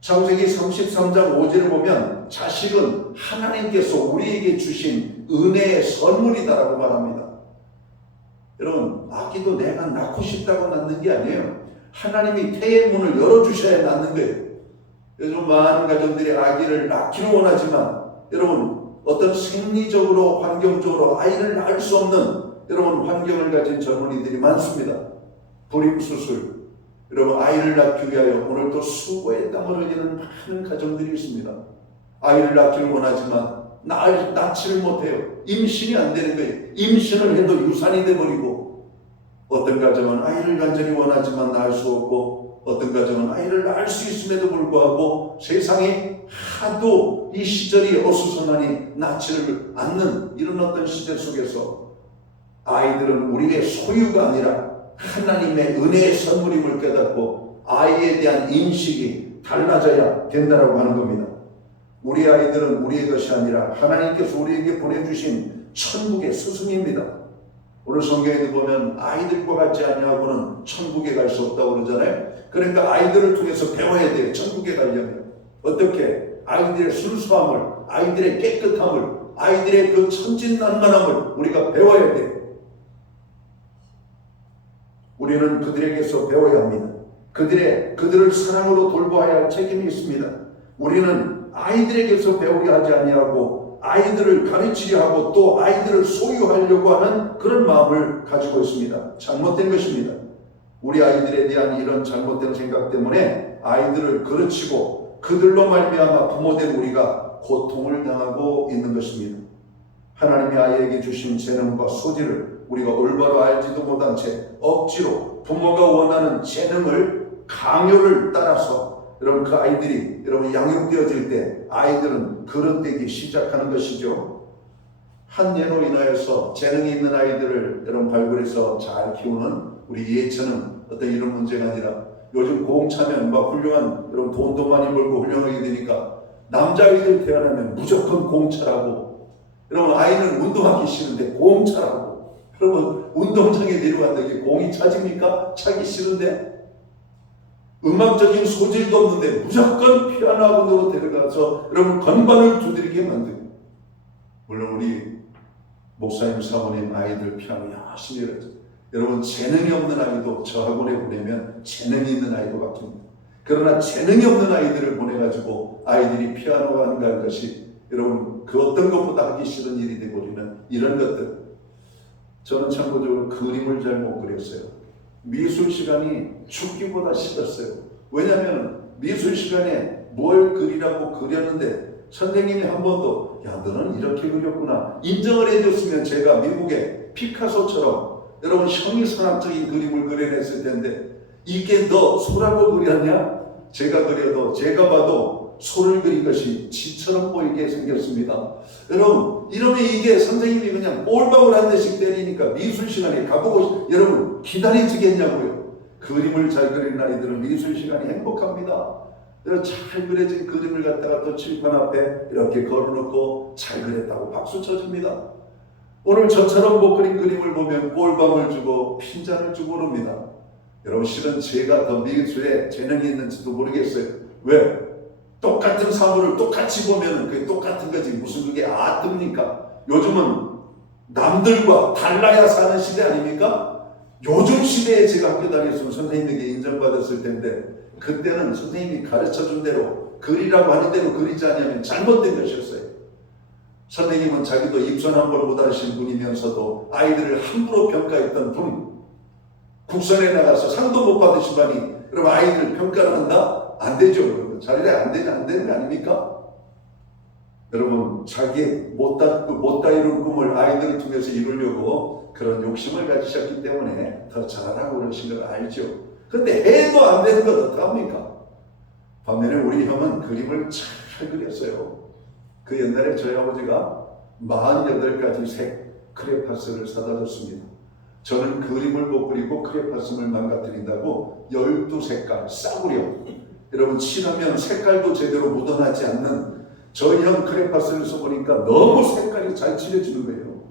창세기 33장 5절을 보면 자식은 하나님께서 우리에게 주신 은혜의 선물이다라고 말합니다. 여러분, 아기도 내가 낳고 싶다고 낳는 게 아니에요. 하나님이 태의 문을 열어주셔야 낳는 거예요. 요즘 많은 가정들이 아기를 낳기를 원하지만 여러분, 어떤 생리적으로 환경적으로 아이를 낳을 수 없는 여러분 환경을 가진 젊은이들이 많습니다. 불임수술, 여러분 아이를 낳기 위하여 오늘도 수고의 땀을 흘리는 많은 가정들이 있습니다. 아이를 낳기를 원하지만 낳지를 못해요. 임신이 안 되는 거예요. 임신을 해도 유산이 돼버리고, 어떤 가정은 아이를 간절히 원하지만 낳을 수 없고, 어떤 가정은 아이를 낳을 수 있음에도 불구하고 세상이 하도 이 시절이 어수선하니 낳지를 않는 이런 어떤 시대 속에서 아이들은 우리의 소유가 아니라 하나님의 은혜의 선물임을 깨닫고 아이에 대한 인식이 달라져야 된다고 하는 겁니다. 우리 아이들은 우리의 것이 아니라 하나님께서 우리에게 보내주신 천국의 스승입니다. 오늘 성경에도 보면 아이들과 같지 아니하고는 천국에 갈 수 없다고 그러잖아요. 그러니까 아이들을 통해서 배워야 돼요. 천국에 가려면. 어떻게? 아이들의 순수함을, 아이들의 깨끗함을, 아이들의 그 천진난만함을 우리가 배워야 돼요. 우리는 그들에게서 배워야 합니다. 그들을 사랑으로 돌보아야 할 책임이 있습니다. 우리는 아이들에게서 배우려 하지 아니하고 아이들을 가르치려 하고 또 아이들을 소유하려고 하는 그런 마음을 가지고 있습니다. 잘못된 것입니다. 우리 아이들에 대한 이런 잘못된 생각 때문에 아이들을 가르치고 그들로 말미암아 부모된 우리가 고통을 당하고 있는 것입니다. 하나님이 아이에게 주신 재능과 소질을 우리가 올바로 알지도 못한 채 억지로 부모가 원하는 재능을 강요를 따라서 여러분 그 아이들이 여러분 양육되어질 때 아이들은 그릇되기 시작하는 것이죠. 한 예로 인하여서 재능이 있는 아이들을 여러분 발굴해서 잘 키우는 우리 예체능 어떤 이런 문제가 아니라 요즘 공차면 막 훌륭한 여러분 돈도 많이 벌고 훌륭하게 되니까 남자아이들 태어나면 무조건 공차라고, 여러분 아이는 운동하기 싫은데 공차라고, 여러분 운동장에 내려갔다 이게 공이 차집니까? 차기 싫은데 음악적인 소질도 없는데 무조건 피아노 학원으로 데려가서 여러분 건반을 두드리게 만들고, 물론 우리 목사님 사모님 아이들 피아노 열심히 해야죠. 여러분 재능이 없는 아이도 저 학원에 보내면 재능이 있는 아이도 바뀝니다. 그러나 재능이 없는 아이들을 보내가지고 아이들이 피아노 하는 것이 여러분 그 어떤 것보다 하기 싫은 일이 되버리는 이런 것들. 저는 참고적으로 그림을 잘 못 그렸어요. 미술 시간이 죽기보다 싫었어요. 왜냐하면 미술 시간에 뭘 그리라고 그렸는데 선생님이 한 번도 야 너는 이렇게 그렸구나 인정을 해줬으면 제가 미국의 피카소처럼 여러분 형이상학적인 그림을 그려냈을 텐데 이게 너 소라고 그렸냐? 제가 그려도 제가 봐도 소를 그린 것이 쥐처럼 보이게 생겼습니다. 여러분 이러면 이게 선생님이 그냥 볼방울 한 대씩 때리니까 미술 시간에 가보고 여러분 기다리시겠냐고요. 그림을 잘 그리는 아이들은 미술 시간이 행복합니다. 잘 그려진 그림을 갖다가 또 칠판 앞에 이렇게 걸어놓고 잘 그렸다고 박수 쳐줍니다. 오늘 저처럼 못 그린 그림을 보면 볼방울 주고 핀잔을 주고 그럽니다. 여러분 실은 제가 더 미술에 재능이 있는지도 모르겠어요. 왜? 똑같은 사물을 똑같이 보면 그게 똑같은 거지 무슨 그게 아트입니까? 요즘은 남들과 달라야 사는 시대 아닙니까? 요즘 시대에 제가 학교 다녔으면 선생님에게 인정받았을 텐데 그때는 선생님이 가르쳐준 대로 그리라고 하는 대로 그리지 않으면 잘못된 것이었어요. 선생님은 자기도 입선 한 번 못하신 분이면서도 아이들을 함부로 평가했던 분, 국선에 나가서 상도 못 받으신 분이 여러분 아이들 평가를 한다? 안 되죠. 자리에 안 되는 거 아닙니까? 여러분 자기의 못다 이룬 꿈을 아이들을 통해서 이루려고 그런 욕심을 가지셨기 때문에 더 잘하라고 그러신 걸 알죠. 근데 해도 안 되는 건 어떡합니까? 반면에 우리 형은 그림을 잘 그렸어요. 그 옛날에 저희 아버지가 48가지 색 크레파스를 사다 줬습니다. 저는 그림을 못 그리고 크레파스를 망가뜨린다고 12색깔 싸구려 여러분 칠하면 색깔도 제대로 묻어나지 않는 저희 형 크레파스를 써보니까 너무 색깔이 잘 칠해지는 거예요.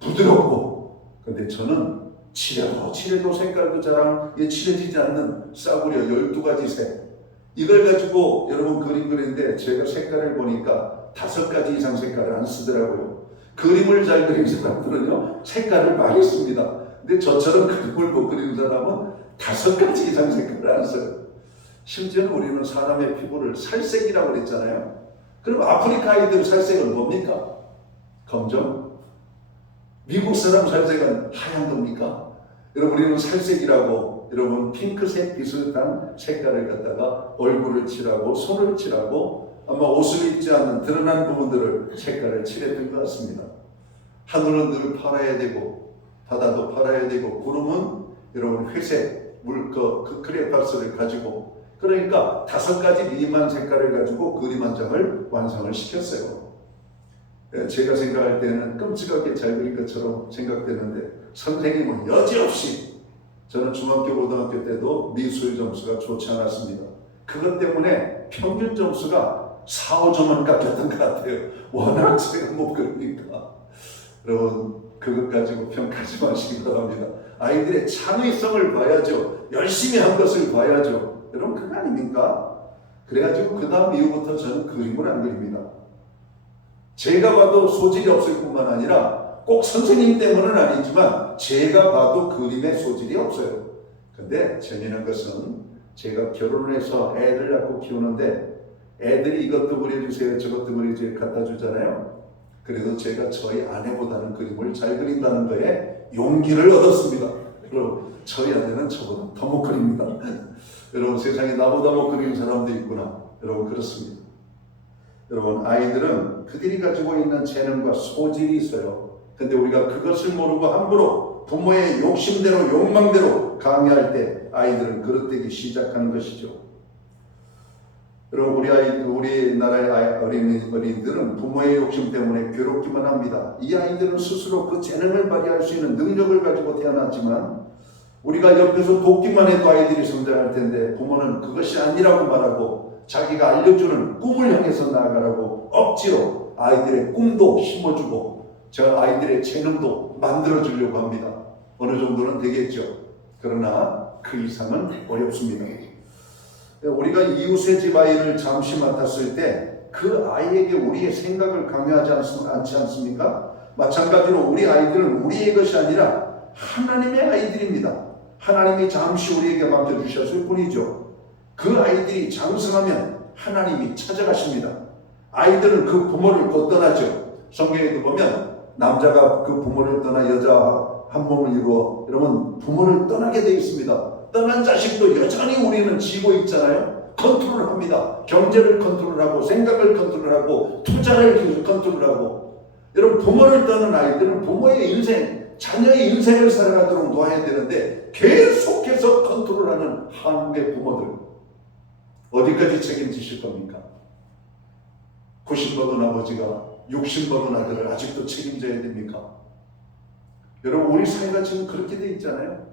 부드럽고. 근데 저는 칠해도 색깔도 잘 칠해지지 않는 싸구려 12가지 색. 이걸 가지고 여러분 그림 그리는데 제가 색깔을 보니까 5가지 이상 색깔을 안 쓰더라고요. 그림을 잘 그리는 사람들은요, 색깔을 많이 씁니다. 근데 저처럼 그림을 못 그리는 사람은 5가지 이상 색깔을 안 써요. 심지어는 우리는 사람의 피부를 살색이라고 그랬잖아요. 그럼 아프리카 아이들 살색은 뭡니까? 검정? 미국 사람 살색은 하얀 겁니까? 여러분, 우리는 살색이라고, 여러분 핑크색 비슷한 색깔을 갖다가 얼굴을 칠하고 손을 칠하고 아마 옷을 입지 않는 드러난 부분들을 색깔을 칠했던 것 같습니다. 하늘은 늘 파라야 되고 바다도 파라야 되고 구름은 여러분 회색 그 크레파스를 가지고, 그러니까 5가지 미만 색깔을 가지고 그림 한 장을 완성을 시켰어요. 제가 생각할 때는 끔찍하게 잘 그린 것처럼 생각되는데 선생님은 여지없이, 저는 중학교 고등학교 때도 미술 점수가 좋지 않았습니다. 그것 때문에 평균 점수가 4, 5점은 깎였던 것 같아요. 워낙 제가 못 그리니까. 여러분 그것 가지고 평가하지 마시기 바랍니다. 아이들의 창의성을 봐야죠. 열심히 한 것을 봐야죠. 여러분 그거 아닙니까? 그래가지고 그 다음 이후부터 저는 그림을 안 그립니다. 제가 봐도 소질이 없을 뿐만 아니라 꼭 선생님 때문은 아니지만 제가 봐도 그림에 소질이 없어요. 근데 재미난 것은 제가 결혼을 해서 애들 낳고 키우는데 애들이 이것도 그려주세요 저것도 그려주세요 갖다 주잖아요. 그래도 제가 저희 아내보다는 그림을 잘 그린다는 거에 용기를 얻었습니다. 그리고 저희 아내는 저보다 더 못 그립니다. 여러분 세상에 나보다 못 그리는 사람도 있구나. 여러분 그렇습니다. 여러분 아이들은 그들이 가지고 있는 재능과 소질이 있어요. 근데 우리가 그것을 모르고 함부로 부모의 욕심대로 욕망대로 강요할 때 아이들은 그릇되기 시작하는 것이죠. 여러분 우리나라의 어린이들은 부모의 욕심 때문에 괴롭기만 합니다. 이 아이들은 스스로 그 재능을 발휘할 수 있는 능력을 가지고 태어났지만 우리가 옆에서 돕기만 해도 아이들이 성장할 텐데 부모는 그것이 아니라고 말하고 자기가 알려주는 꿈을 향해서 나아가라고 억지로 아이들의 꿈도 심어주고 저 아이들의 재능도 만들어주려고 합니다. 어느 정도는 되겠죠. 그러나 그 이상은 어렵습니다. 우리가 이웃의 집 아이를 잠시 맡았을 때 그 아이에게 우리의 생각을 강요하지 않지 않습니까? 마찬가지로 우리 아이들은 우리의 것이 아니라 하나님의 아이들입니다. 하나님이 잠시 우리에게 맡겨주셨을 뿐이죠. 그 아이들이 장성하면 하나님이 찾아가십니다. 아이들은 그 부모를 곧 떠나죠. 성경에도 보면 남자가 그 부모를 떠나 여자와 한 몸을 이루어, 여러분 부모를 떠나게 되어 있습니다. 떠난 자식도 여전히 우리는 지고 있잖아요. 컨트롤합니다. 경제를 컨트롤하고 생각을 컨트롤하고 투자를 컨트롤하고. 여러분 부모를 떠난 아이들은 부모의 인생, 자녀의 인생을 살아가도록 놓아야 되는데 계속해서 컨트롤하는 한국의 부모들 어디까지 책임지실 겁니까? 90 먹은 아버지가 60 먹은 아들을 아직도 책임져야 됩니까? 여러분 우리 사회가 지금 그렇게 돼 있잖아요.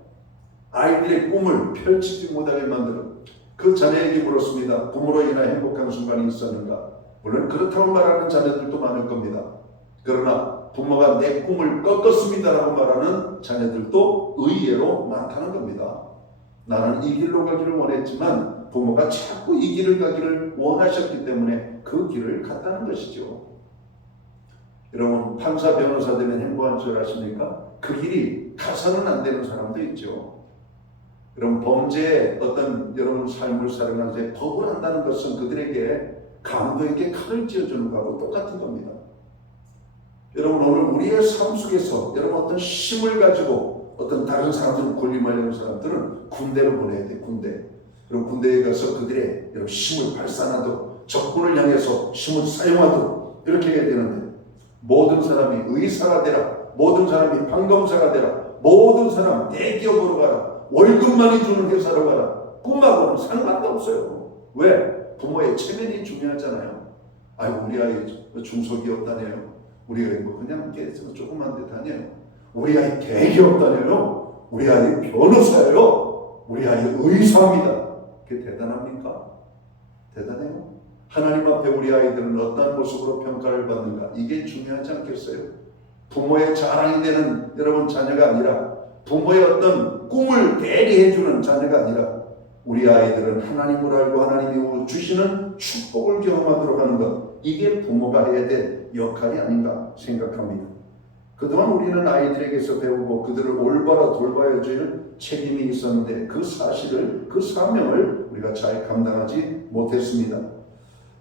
아이들의 꿈을 펼치지 못하게 만들어. 그 자녀에게 물었습니다. 부모로 인한 행복한 순간이 있었는가? 물론 그렇다고 말하는 자녀들도 많을 겁니다. 그러나 부모가 내 꿈을 꺾었습니다라고 말하는 자녀들도 의외로 많다는 겁니다. 나는 이 길로 가기를 원했지만 부모가 자꾸 이 길을 가기를 원하셨기 때문에 그 길을 갔다는 것이죠. 여러분 판사 변호사 되면 행복한 줄 아십니까? 그 길이 가서는 안 되는 사람도 있죠. 여러분 범죄의 어떤 여러분 삶을 살아가는 데 법을 한다는 것은 그들에게 강도에게 칼을 쥐어주는 것하고 똑같은 겁니다. 여러분 오늘 우리의 삶 속에서 여러분 어떤 힘을 가지고 어떤 다른 사람들을 군림하려는 사람들은 군대로 보내야 돼. 군대. 그럼 군대에 가서 그들의 여러분 힘을 발산하도록 적군을 향해서 힘을 사용하도록 이렇게 해야 되는데 모든 사람이 의사가 되라. 모든 사람이 판검사가 되라. 모든 사람 대기업으로 가라. 월급 많이 주는 회사로 가라. 꿈하고는 상관도 없어요. 왜? 부모의 체면이 중요하잖아요. 아이고 우리 아이 중소기업 다녀요. 우리 아이 뭐 그냥 조그만 데 다녀요. 우리 아이 대기업 다녀요. 우리 아이 변호사예요. 우리 아이 의사입니다. 그게 대단합니까? 대단해요. 하나님 앞에 우리 아이들은 어떤 모습으로 평가를 받는가? 이게 중요하지 않겠어요? 부모의 자랑이 되는 여러분 자녀가 아니라 부모의 어떤 꿈을 대리해주는 자녀가 아니라 우리 아이들은 하나님을 알고 하나님이 주시는 축복을 경험하도록 하는 것, 이게 부모가 해야 될 역할이 아닌가 생각합니다. 그동안 우리는 아이들에게서 배우고 그들을 올바로 돌봐야 될 책임이 있었는데 그 사실을, 그 사명을 우리가 잘 감당하지 못했습니다.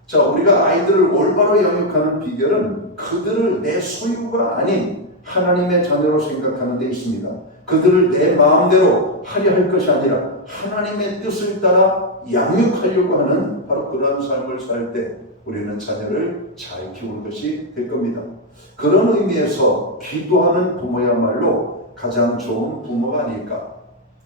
자, 우리가 아이들을 올바로 영육하는 비결은 그들을 내 소유가 아닌 하나님의 자녀로 생각하는 데 있습니다. 그들을 내 마음대로 하려 할 것이 아니라 하나님의 뜻을 따라 양육하려고 하는 바로 그런 삶을 살 때 우리는 자녀를 잘 키우는 것이 될 겁니다. 그런 의미에서 기도하는 부모야말로 가장 좋은 부모가 아닐까.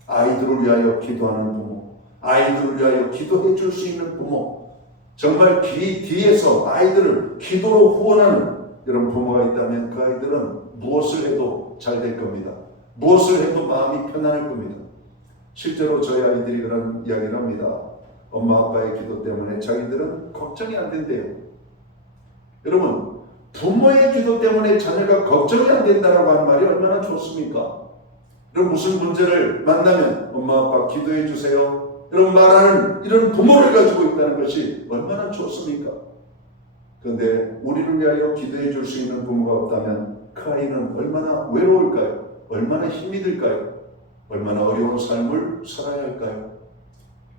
아이들을 위하여 기도하는 부모, 아이들을 위하여 기도해 줄 수 있는 부모, 정말 뒤에서 아이들을 기도로 후원하는 이런 부모가 있다면 그 아이들은 무엇을 해도 잘 될 겁니다. 무엇을 해도 마음이 편안할 겁니다. 실제로 저희 아이들이 그런 이야기를 합니다. 엄마 아빠의 기도 때문에 자기들은 걱정이 안 된대요. 여러분, 부모의 기도 때문에 자녀가 걱정이 안 된다라고 하는 말이 얼마나 좋습니까? 여러분, 무슨 문제를 만나면 엄마 아빠 기도해 주세요 이런 말하는 이런 부모를 가지고 있다는 것이 얼마나 좋습니까? 그런데 우리를 위하여 기도해 줄 수 있는 부모가 없다면 그 아이는 얼마나 외로울까요? 얼마나 힘이 들까요? 얼마나 어려운 삶을 살아야 할까요?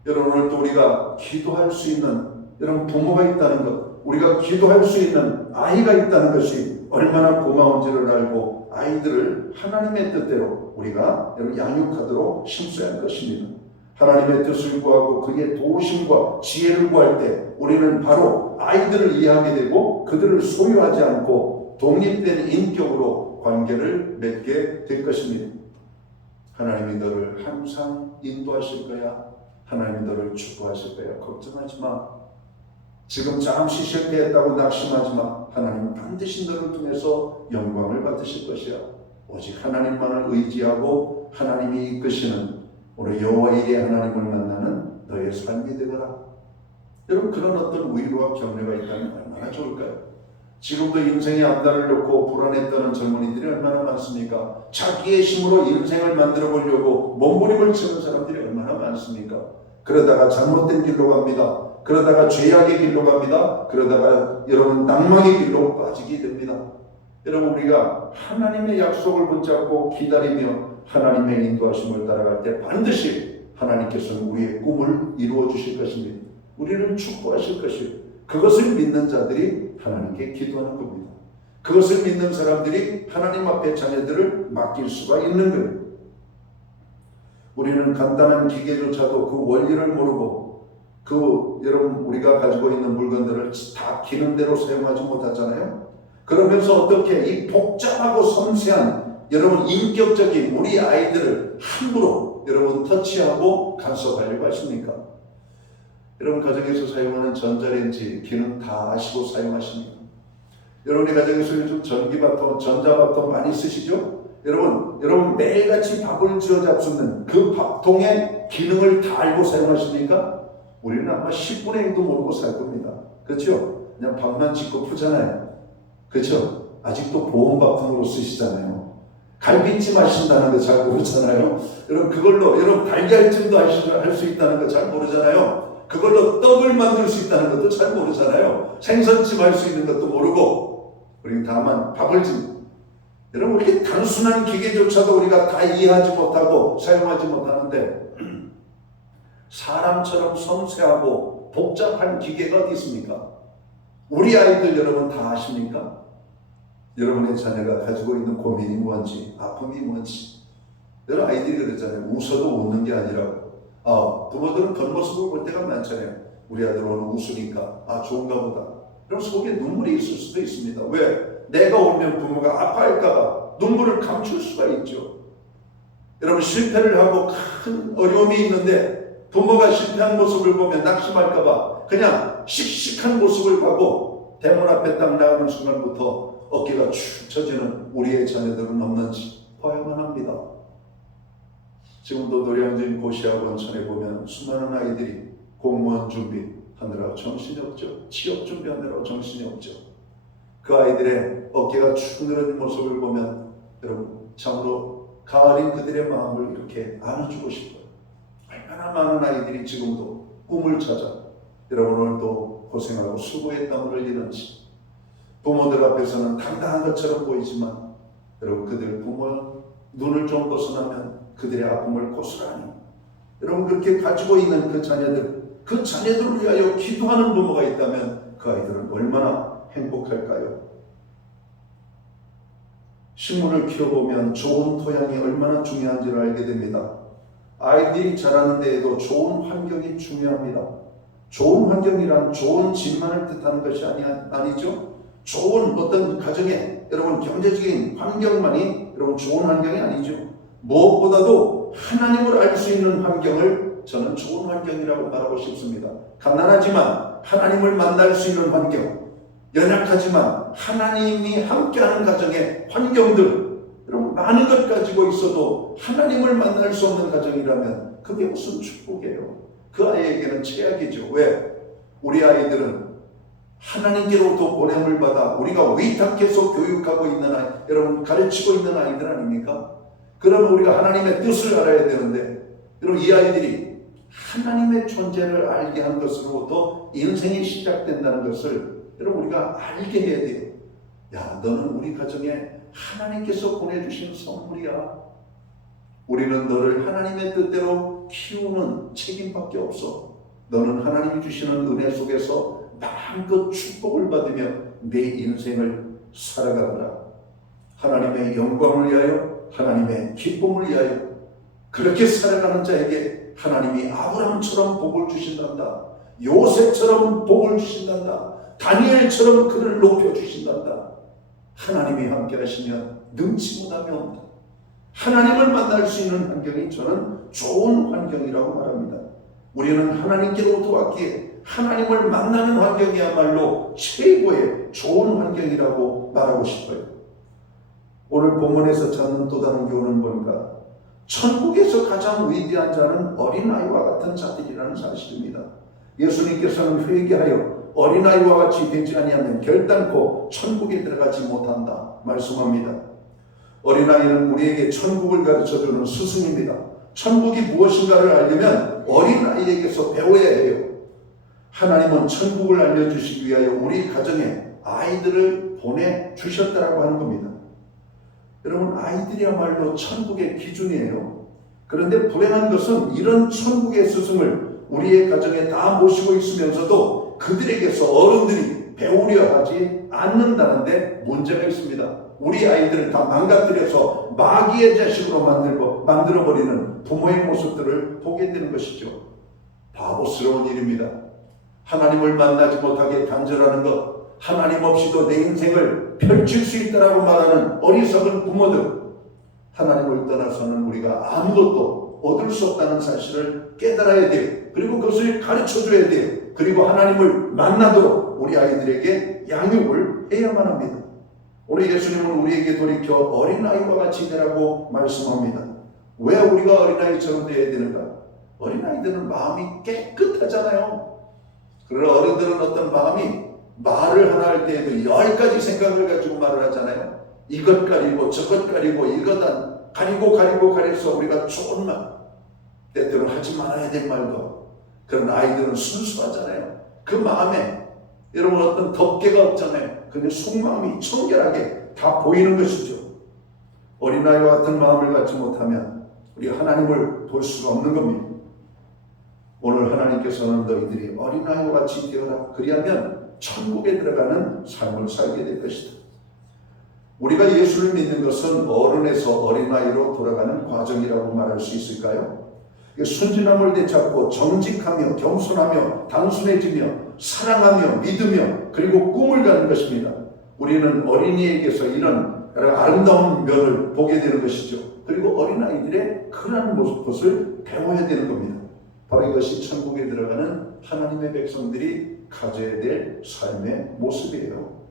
여러분, 오늘도 우리가 기도할 수 있는 이런 부모가 있다는 것, 우리가 기도할 수 있는 아이가 있다는 것이 얼마나 고마운지를 알고 아이들을 하나님의 뜻대로 우리가 양육하도록 심어야 할 것입니다. 하나님의 뜻을 구하고 그의 도우심과 지혜를 구할 때 우리는 바로 아이들을 이해하게 되고 그들을 소유하지 않고 독립된 인격으로 관계를 맺게 될 것입니다. 하나님이 너를 항상 인도하실 거야. 하나님이 너를 축복하실 거야. 걱정하지 마. 지금 잠시 실패했다고 낙심하지 마. 하나님은 반드시 너를 통해서 영광을 받으실 것이야. 오직 하나님만을 의지하고 하나님이 이끄시는 오늘 여호와 이레 하나님을 만나는 너의 삶이 되거라. 여러분, 그런 어떤 위로와 격려가 있다면 얼마나 좋을까요? 지금도 인생의 앞날을 놓고 불안에 떠는 젊은이들이 얼마나 많습니까? 자기의 힘으로 인생을 만들어 보려고 몸부림을 치는 사람들이 얼마나 많습니까? 그러다가 잘못된 길로 갑니다. 그러다가 죄악의 길로 갑니다. 그러다가 여러분 낭망의 길로 빠지게 됩니다. 여러분, 우리가 하나님의 약속을 붙잡고 기다리며 하나님의 인도하심을 따라갈 때 반드시 하나님께서는 우리의 꿈을 이루어 주실 것입니다. 우리를 축복하실 것이에요. 그것을 믿는 자들이 하나님께 기도하는 겁니다. 그것을 믿는 사람들이 하나님 앞에 자녀들을 맡길 수가 있는 거예요. 우리는 간단한 기계조차도 그 원리를 모르고 여러분 우리가 가지고 있는 물건들을 다 기능대로 사용하지 못하잖아요. 그러면서 어떻게 이 복잡하고 섬세한 여러분 인격적인 우리 아이들을 함부로 여러분 터치하고 간섭하려고 하십니까? 여러분 가정에서 사용하는 전자레인지 기능 다 아시고 사용하십니까? 여러분의 가정에서 요즘 전기밥통, 전자밥통 많이 쓰시죠? 여러분 매일같이 밥을 지어 잡수는 그 밥통의 기능을 다 알고 사용하십니까? 우리는 아마 10분의 1도 모르고 살 겁니다. 그렇죠? 그냥 밥만 짓고 푸잖아요. 그렇죠? 아직도 보온밥통으로 쓰시잖아요. 갈비찜 하신다는 거 잘 모르잖아요. 여러분 달걀찜도 할 수 있다는 거 잘 모르잖아요. 그걸로 떡을 만들 수 있다는 것도 잘 모르잖아요. 생선찜 할 수 있는 것도 모르고 우리는 다만 밥을 짓는. 여러분, 이렇게 단순한 기계조차도 우리가 다 이해하지 못하고 사용하지 못하는데 사람처럼 섬세하고 복잡한 기계가 어디 있습니까? 우리 아이들 여러분 다 아십니까? 여러분의 자녀가 가지고 있는 고민이 뭔지, 아픔이 뭔지. 여러분 아이들이 그러잖아요. 웃어도 웃는 게 아니라고. 부모들은 겉모습을 볼 때가 많잖아요. 우리 아들 오늘 웃으니까 좋은가 보다. 그럼 속에 눈물이 있을 수도 있습니다. 왜? 내가 울면 부모가 아파할까봐 눈물을 감출 수가 있죠. 여러분 실패를 하고 큰 어려움이 있는데 부모가 실패한 모습을 보면 낙심할까봐 그냥 씩씩한 모습을 보고 대문 앞에 딱 나가는 순간부터 어깨가 축 처지는 우리의 자녀들은 없는지 봐야만 합니다. 지금도 노량진 고시학원천에 보면 수많은 아이들이 공무원 준비하느라 정신이 없죠. 취업 준비하느라 정신이 없죠. 그 아이들의 어깨가 축 늘어진 모습을 보면 여러분 참으로 가을인 그들의 마음을 이렇게 안아주고 싶어요. 얼마나 많은 아이들이 지금도 꿈을 찾아 여러분 오늘도 고생하고 수고의 땀을 흘리는지 부모들 앞에서는 당당한 것처럼 보이지만 여러분 그들 부모 눈을 좀 벗어나면 그들의 아픔을 고스란히 여러분 그렇게 가지고 있는 그 자녀들을 위하여 기도하는 부모가 있다면 그 아이들은 얼마나 행복할까요? 식물을 키워보면 좋은 토양이 얼마나 중요한지를 알게 됩니다. 아이들이 자라는 데에도 좋은 환경이 중요합니다. 좋은 환경이란 좋은 집만을 뜻하는 것이 아니죠. 좋은 어떤 가정의 여러분 경제적인 환경만이 여러분 좋은 환경이 아니죠. 무엇보다도 하나님을 알 수 있는 환경을 저는 좋은 환경이라고 말하고 싶습니다. 가난하지만 하나님을 만날 수 있는 환경, 연약하지만 하나님이 함께하는 가정의 환경들, 여러분 많은 것 가지고 있어도 하나님을 만날 수 없는 가정이라면 그게 무슨 축복이에요? 그 아이에게는 최악이죠. 왜? 우리 아이들은 하나님께로부터 보냄을 받아 우리가 위탁해서 교육하고 있는 아이, 여러분 가르치고 있는 아이들 아닙니까? 그러면 우리가 하나님의 뜻을 알아야 되는데 여러분 이 아이들이 하나님의 존재를 알게 한 것으로부터 인생이 시작된다는 것을 여러분 우리가 알게 해야 돼요. 야, 너는 우리 가정에 하나님께서 보내주신 선물이야. 우리는 너를 하나님의 뜻대로 키우는 책임밖에 없어. 너는 하나님이 주시는 은혜 속에서 마음껏 축복을 받으며 내 인생을 살아가거라. 하나님의 영광을 위하여, 하나님의 기쁨을 위하여 그렇게 살아가는 자에게 하나님이 아브라함처럼 복을 주신단다. 요셉처럼 복을 주신단다. 다니엘처럼 그를 높여주신단다. 하나님이 함께 하시면 능치 못함이 없다. 하나님을 만날 수 있는 환경이 저는 좋은 환경이라고 말합니다. 우리는 하나님께로부터 왔기에 하나님을 만나는 환경이야말로 최고의 좋은 환경이라고 말하고 싶어요. 오늘 본문에서 찾는 또 다른 교훈은 뭔가? 천국에서 가장 위대한 자는 어린아이와 같은 자들이라는 사실입니다. 예수님께서는 회개하여 어린아이와 같이 되지 아니하면 결단코 천국에 들어가지 못한다 말씀합니다. 어린아이는 우리에게 천국을 가르쳐주는 스승입니다. 천국이 무엇인가를 알려면 어린아이에게서 배워야 해요. 하나님은 천국을 알려주시기 위하여 우리 가정에 아이들을 보내주셨다라고 하는 겁니다. 여러분 아이들이야말로 천국의 기준이에요. 그런데 불행한 것은 이런 천국의 스승을 우리의 가정에 다 모시고 있으면서도 그들에게서 어른들이 배우려 하지 않는다는데 문제가 있습니다. 우리 아이들을 다 망가뜨려서 마귀의 자식으로 만들어버리는 부모의 모습들을 보게 되는 것이죠. 바보스러운 일입니다. 하나님을 만나지 못하게 단절하는 것, 하나님 없이도 내 인생을 펼칠 수 있다라고 말하는 어리석은 부모들, 하나님을 떠나서는 우리가 아무것도 얻을 수 없다는 사실을 깨달아야 돼요. 그리고 그것을 가르쳐줘야 돼요. 그리고 하나님을 만나도록 우리 아이들에게 양육을 해야만 합니다. 오늘 예수님은 우리에게 돌이켜 어린아이와 같이 되라고 말씀합니다. 왜 우리가 어린아이처럼 되어야 되는가? 어린아이들은 마음이 깨끗하잖아요. 그러나 어른들은 어떤 마음이 말을 하나 할 때에도 10가지 생각을 가지고 말을 하잖아요. 이것 가리고 저것 가리고 이것 가리고 우리가 좋은 말, 때때로 하지 말아야 될 말도. 그런 아이들은 순수하잖아요. 그 마음에 여러분 어떤 덮개가 없잖아요. 근데 속마음이 청결하게 다 보이는 것이죠. 어린아이와 같은 마음을 갖지 못하면 우리 하나님을 볼 수가 없는 겁니다. 오늘 하나님께서는 너희들이 어린아이와 같이 되어라. 그리하면 천국에 들어가는 삶을 살게 될 것이다. 우리가 예수를 믿는 것은 어른에서 어린아이로 돌아가는 과정이라고 말할 수 있을까요? 순진함을 되찾고 정직하며 겸손하며 단순해지며 사랑하며 믿으며 그리고 꿈을 가는 것입니다. 우리는 어린이에게서 이런 아름다운 면을 보게 되는 것이죠. 그리고 어린아이들의 그러한 모습을 배워야 되는 겁니다. 바로 이것이 천국에 들어가는 하나님의 백성들이 가져야 될 삶의 모습이에요.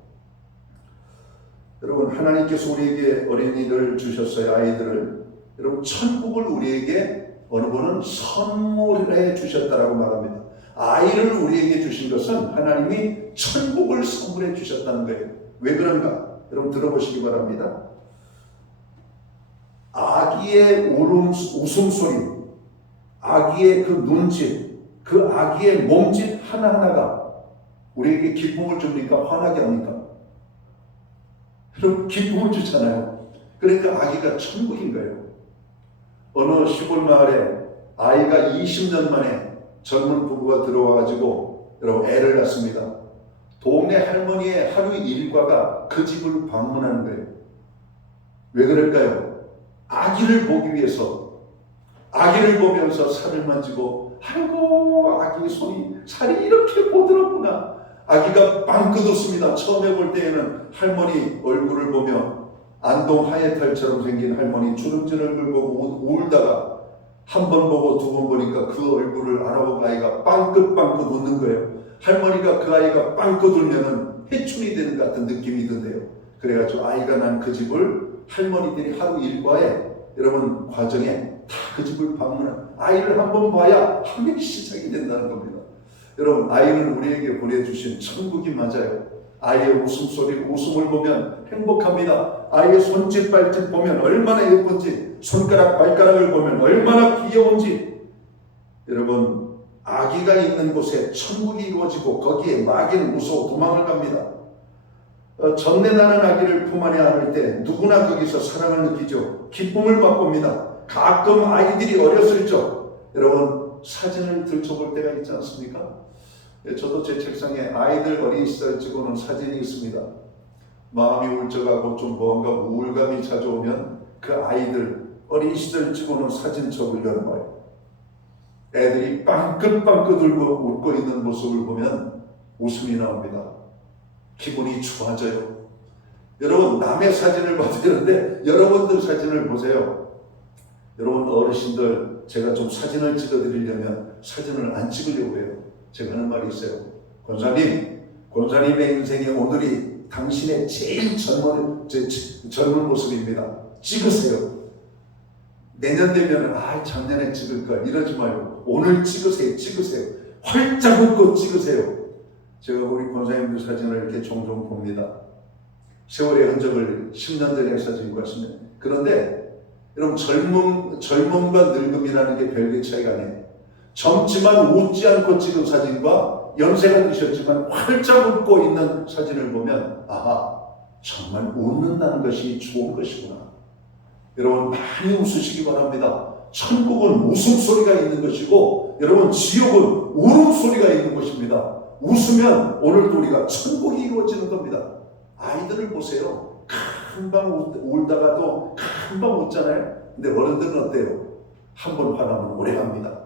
여러분 하나님께서 우리에게 어린이를 주셨어요. 아이들을. 여러분 천국을 우리에게 어느 분은 선물해 주셨다라고 말합니다. 아이를 우리에게 주신 것은 하나님이 천국을 선물해 주셨다는 거예요. 왜 그런가? 여러분 들어보시기 바랍니다. 아기의 웃음소리, 아기의 그 눈짓, 그 아기의 몸짓 하나하나가 우리에게 기쁨을 줍니까? 화나게 합니까? 그럼 기쁨을 주잖아요. 그러니까 아기가 천국인 거예요. 어느 시골 마을에 아이가 20년 만에 젊은 부부가 들어와가지고 여러분 애를 낳습니다. 동네 할머니의 하루 일과가 그 집을 방문하는 거예요. 왜 그럴까요? 아기를 보기 위해서, 아기를 보면서 살을 만지고, 아이고 아기 손이 살이 이렇게 보드럽구나. 아기가 빵긋 웃습니다. 처음에 볼 때에는 할머니 얼굴을 보며 안동 하예탈처럼 생긴 할머니 주름진 얼굴 보고 울다가 한 번 보고 두 번 보니까 그 얼굴을 알아보고 아이가 빵긋빵긋 웃는 거예요. 할머니가 그 아이가 빵긋 울면은 해충이 되는 것 같은 느낌이 든대요. 그래가지고 아이가 난 그 집을 할머니들이 하루 일과에 여러분 과정에 다 그 집을 방문한 아이를 한번 봐야 한 명이 시작이 된다는 겁니다. 여러분 아이는 우리에게 보내주신 천국이 맞아요. 아이의 웃음소리, 웃음을 보면 행복합니다. 아이의 손짓 발짓 보면 얼마나 예쁜지, 손가락 발가락을 보면 얼마나 귀여운지. 여러분 아기가 있는 곳에 천국이 이루어지고 거기에 마귀는 무서워 도망을 갑니다. 전내나는 아기를 품 안에 안을 때 누구나 거기서 사랑을 느끼죠. 기쁨을 맛봅니다. 가끔 아이들이 어렸을 적 여러분 사진을 들춰볼 때가 있지 않습니까? 저도 제 책상에 아이들 어린 시절 찍어놓은 사진이 있습니다. 마음이 울적하고 좀 뭔가 우울감이 찾아오면 그 아이들 어린 시절 찍어놓은 사진첩을 열어봐요. 애들이 빵긋빵긋 웃고 있는 모습을 보면 웃음이 나옵니다. 기분이 좋아져요. 여러분 남의 사진을 봐도 되는데 여러분들 사진을 보세요. 여러분 어르신들 제가 좀 사진을 찍어드리려면 사진을 안 찍으려고 해요. 제가 하는 말이 있어요. 권사님의 인생의 오늘이 당신의 제일 젊은 모습입니다. 찍으세요. 내년 되면 작년에 찍을걸 이러지 말고 오늘 찍으세요. 활짝 웃고 찍으세요. 제가 우리 권사님들 사진을 이렇게 종종 봅니다. 세월의 흔적을 10년 전의 사진 같습니다. 그런데 여러분 젊음과 늙음이라는 게 별개 차이가 아니에요. 젊지만 웃지 않고 찍은 사진과 연세가 드셨지만 활짝 웃고 있는 사진을 보면 정말 웃는다는 것이 좋은 것이구나. 여러분 많이 웃으시기 바랍니다. 천국은 웃음소리가 있는 것이고 여러분 지옥은 울음소리가 있는 것입니다. 웃으면 오늘도 우리가 천국이 이루어지는 겁니다. 아이들을 보세요. 금방 울다가도 금방 웃잖아요. 근데 어른들은 어때요? 한번 화나면 오래 갑니다.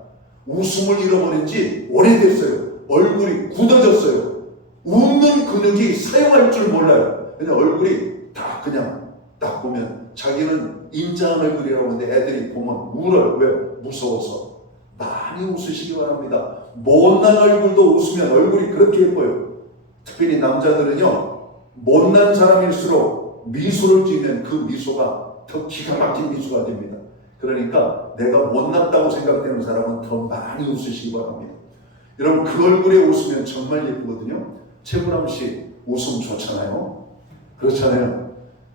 웃음을 잃어버린 지 오래됐어요. 얼굴이 굳어졌어요. 웃는 근육이 사용할 줄 몰라요. 그냥 얼굴이 다 그냥 딱 보면 자기는 인자한 얼굴이라고 하는데 애들이 보면 울어요. 왜? 무서워서. 많이 웃으시기 바랍니다. 못난 얼굴도 웃으면 얼굴이 그렇게 예뻐요. 특별히 남자들은요, 못난 사람일수록 미소를 지으면 그 미소가 더 기가 막힌 미소가 됩니다. 그러니까 내가 못났다고 생각되는 사람은 더 많이 웃으시기 바랍니다. 여러분 그 얼굴에 웃으면 정말 예쁘거든요. 최불암 씨 웃음 좋잖아요. 그렇잖아요.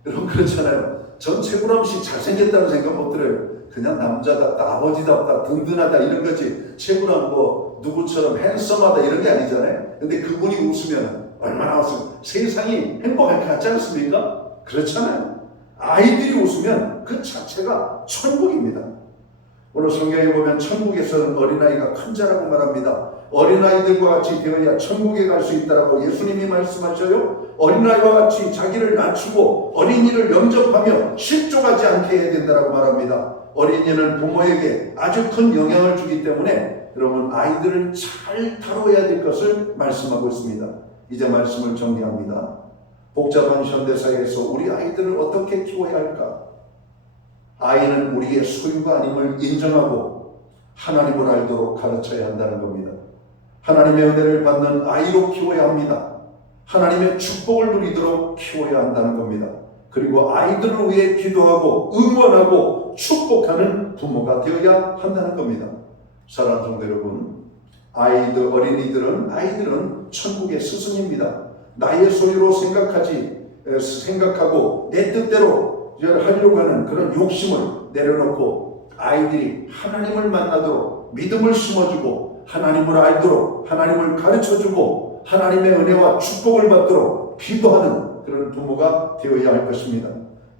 여러분 그렇잖아요. 전 최불암 씨 잘생겼다는 생각 못 들어요. 그냥 남자답다, 아버지답다, 든든하다 이런 거지. 최불암 누구처럼 핸섬하다 이런 게 아니잖아요. 근데 그분이 웃으면 얼마나 웃으면 세상이 행복할 것 같지 않습니까? 그렇잖아요. 아이들이 웃으면 그 자체가 천국입니다. 오늘 성경에 보면 천국에서는 어린아이가 큰 자라고 말합니다. 어린아이들과 같이 되어야 천국에 갈 수 있다라고 예수님이 말씀하셔요. 어린아이와 같이 자기를 낮추고 어린이를 영접하며 실족하지 않게 해야 된다라고 말합니다. 어린이는 부모에게 아주 큰 영향을 주기 때문에 여러분 아이들을 잘 다뤄야 될 것을 말씀하고 있습니다. 이제 말씀을 정리합니다. 복잡한 현대사회에서 우리 아이들을 어떻게 키워야 할까? 아이는 우리의 소유가 아님을 인정하고 하나님을 알도록 가르쳐야 한다는 겁니다. 하나님의 은혜를 받는 아이로 키워야 합니다. 하나님의 축복을 누리도록 키워야 한다는 겁니다. 그리고 아이들을 위해 기도하고 응원하고 축복하는 부모가 되어야 한다는 겁니다. 사랑하는 성도 여러분, 아이들은 천국의 스승입니다. 나의 소유로 생각하고 내 뜻대로 하려고 하는 그런 욕심을 내려놓고 아이들이 하나님을 만나도록 믿음을 심어주고 하나님을 알도록 하나님을 가르쳐주고 하나님의 은혜와 축복을 받도록 기도하는 그런 부모가 되어야 할 것입니다.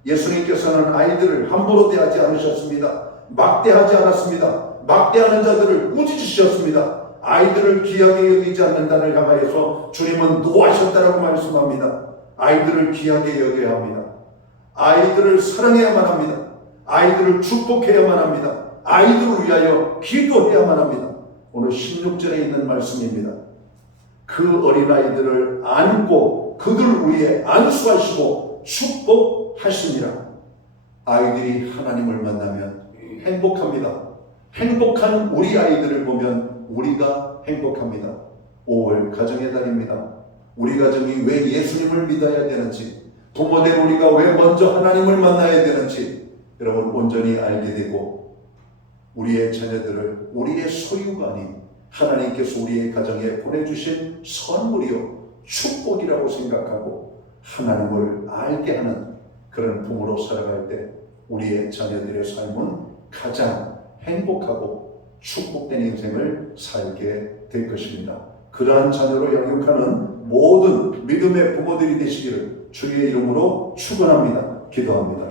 예수님께서는 아이들을 함부로 대하지 않으셨습니다. 막대하지 않았습니다. 막대하는 자들을 꾸짖으셨습니다. 아이들을 귀하게 여기지 않는 자를 향하여서 주님은 노하셨다라고 말씀합니다. 아이들을 귀하게 여겨야 합니다. 아이들을 사랑해야만 합니다. 아이들을 축복해야만 합니다. 아이들을 위하여 기도해야만 합니다. 오늘 16절에 있는 말씀입니다. 그 어린아이들을 안고 그들 위에 안수하시고 축복하시니라. 아이들이 하나님을 만나면 행복합니다. 행복한 우리 아이들을 보면 우리가 행복합니다. 5월 가정의 달입니다. 우리 가정이 왜 예수님을 믿어야 되는지, 부모된 우리가 왜 먼저 하나님을 만나야 되는지 여러분 온전히 알게 되고 우리의 자녀들을 우리의 소유가 아닌 하나님께서 우리의 가정에 보내주신 선물이요 축복이라고 생각하고 하나님을 알게 하는 그런 부모로 살아갈 때 우리의 자녀들의 삶은 가장 행복하고 축복된 인생을 살게 될 것입니다. 그러한 자녀로 양육하는 모든 믿음의 부모들이 되시기를 주의 이름으로 축원합니다. 기도합니다.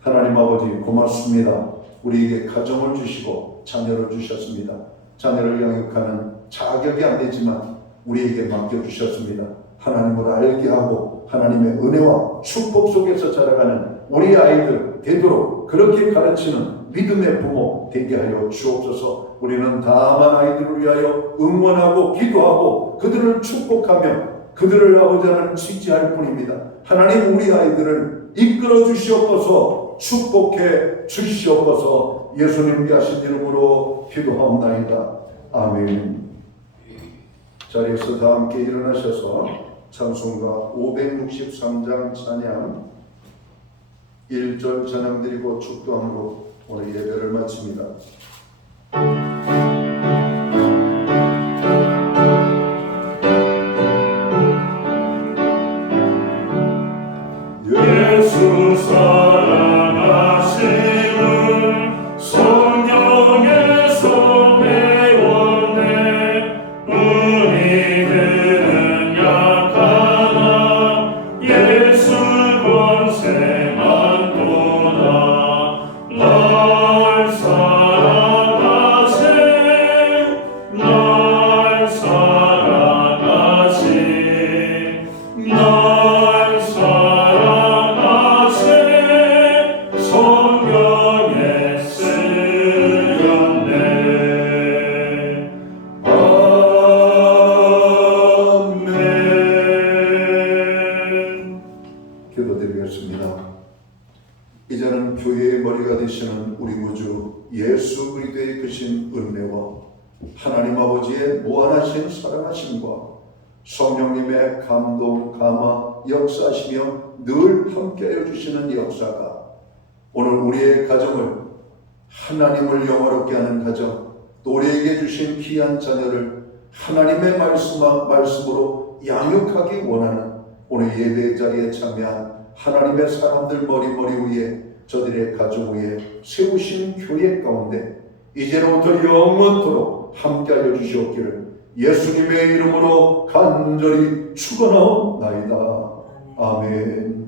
하나님 아버지 고맙습니다. 우리에게 가정을 주시고 자녀를 주셨습니다. 자녀를 양육하는 자격이 안 되지만 우리에게 맡겨주셨습니다. 하나님을 알게 하고 하나님의 은혜와 축복 속에서 자라가는 우리 아이들 되도록 그렇게 가르치는 믿음의 부모 되게 하여 주옵소서. 우리는 다만 아이들을 위하여 응원하고 기도하고 그들을 축복하며 그들을 아버지 하나님 지지할 뿐입니다. 하나님 우리 아이들을 이끌어 주시옵소서. 축복해 주시옵소서. 예수님께 하신 이름으로 기도하옵나이다. 아멘. 자리에서 다 함께 일어나셔서 찬송가 563장 찬양 1절 찬양 드리고 축도함으로 오늘 예배를 마칩니다. 예수 사랑하시는 성령에서 배웠네. 우리들은 약하나 예수 권세만 도다. 날 사랑하세 날 사랑하시 날 사랑하세 성령에 쓰였네. 아멘. 기도드리겠습니다. 이제는 교회의 머리가 되시는 우리 구주 예수 그리스도의 크신 은혜와 하나님 아버지의 무한하신 사랑하심과 성령님의 감동, 감화, 역사하시며 늘 함께하여 주시는 역사가 오늘 우리의 가정을 하나님을 영화롭게 하는 가정, 또 우리에게 주신 귀한 자녀를 하나님의 말씀으로 양육하기 원하는 오늘 예배 자리에 참여한 하나님의 사람들 머리 위에 저들의 가정 위에 세우신 교회 가운데 이제로부터 영원토록 함께하여 주시옵기를 예수님의 이름으로 간절히 축원하옵나이다. 아멘.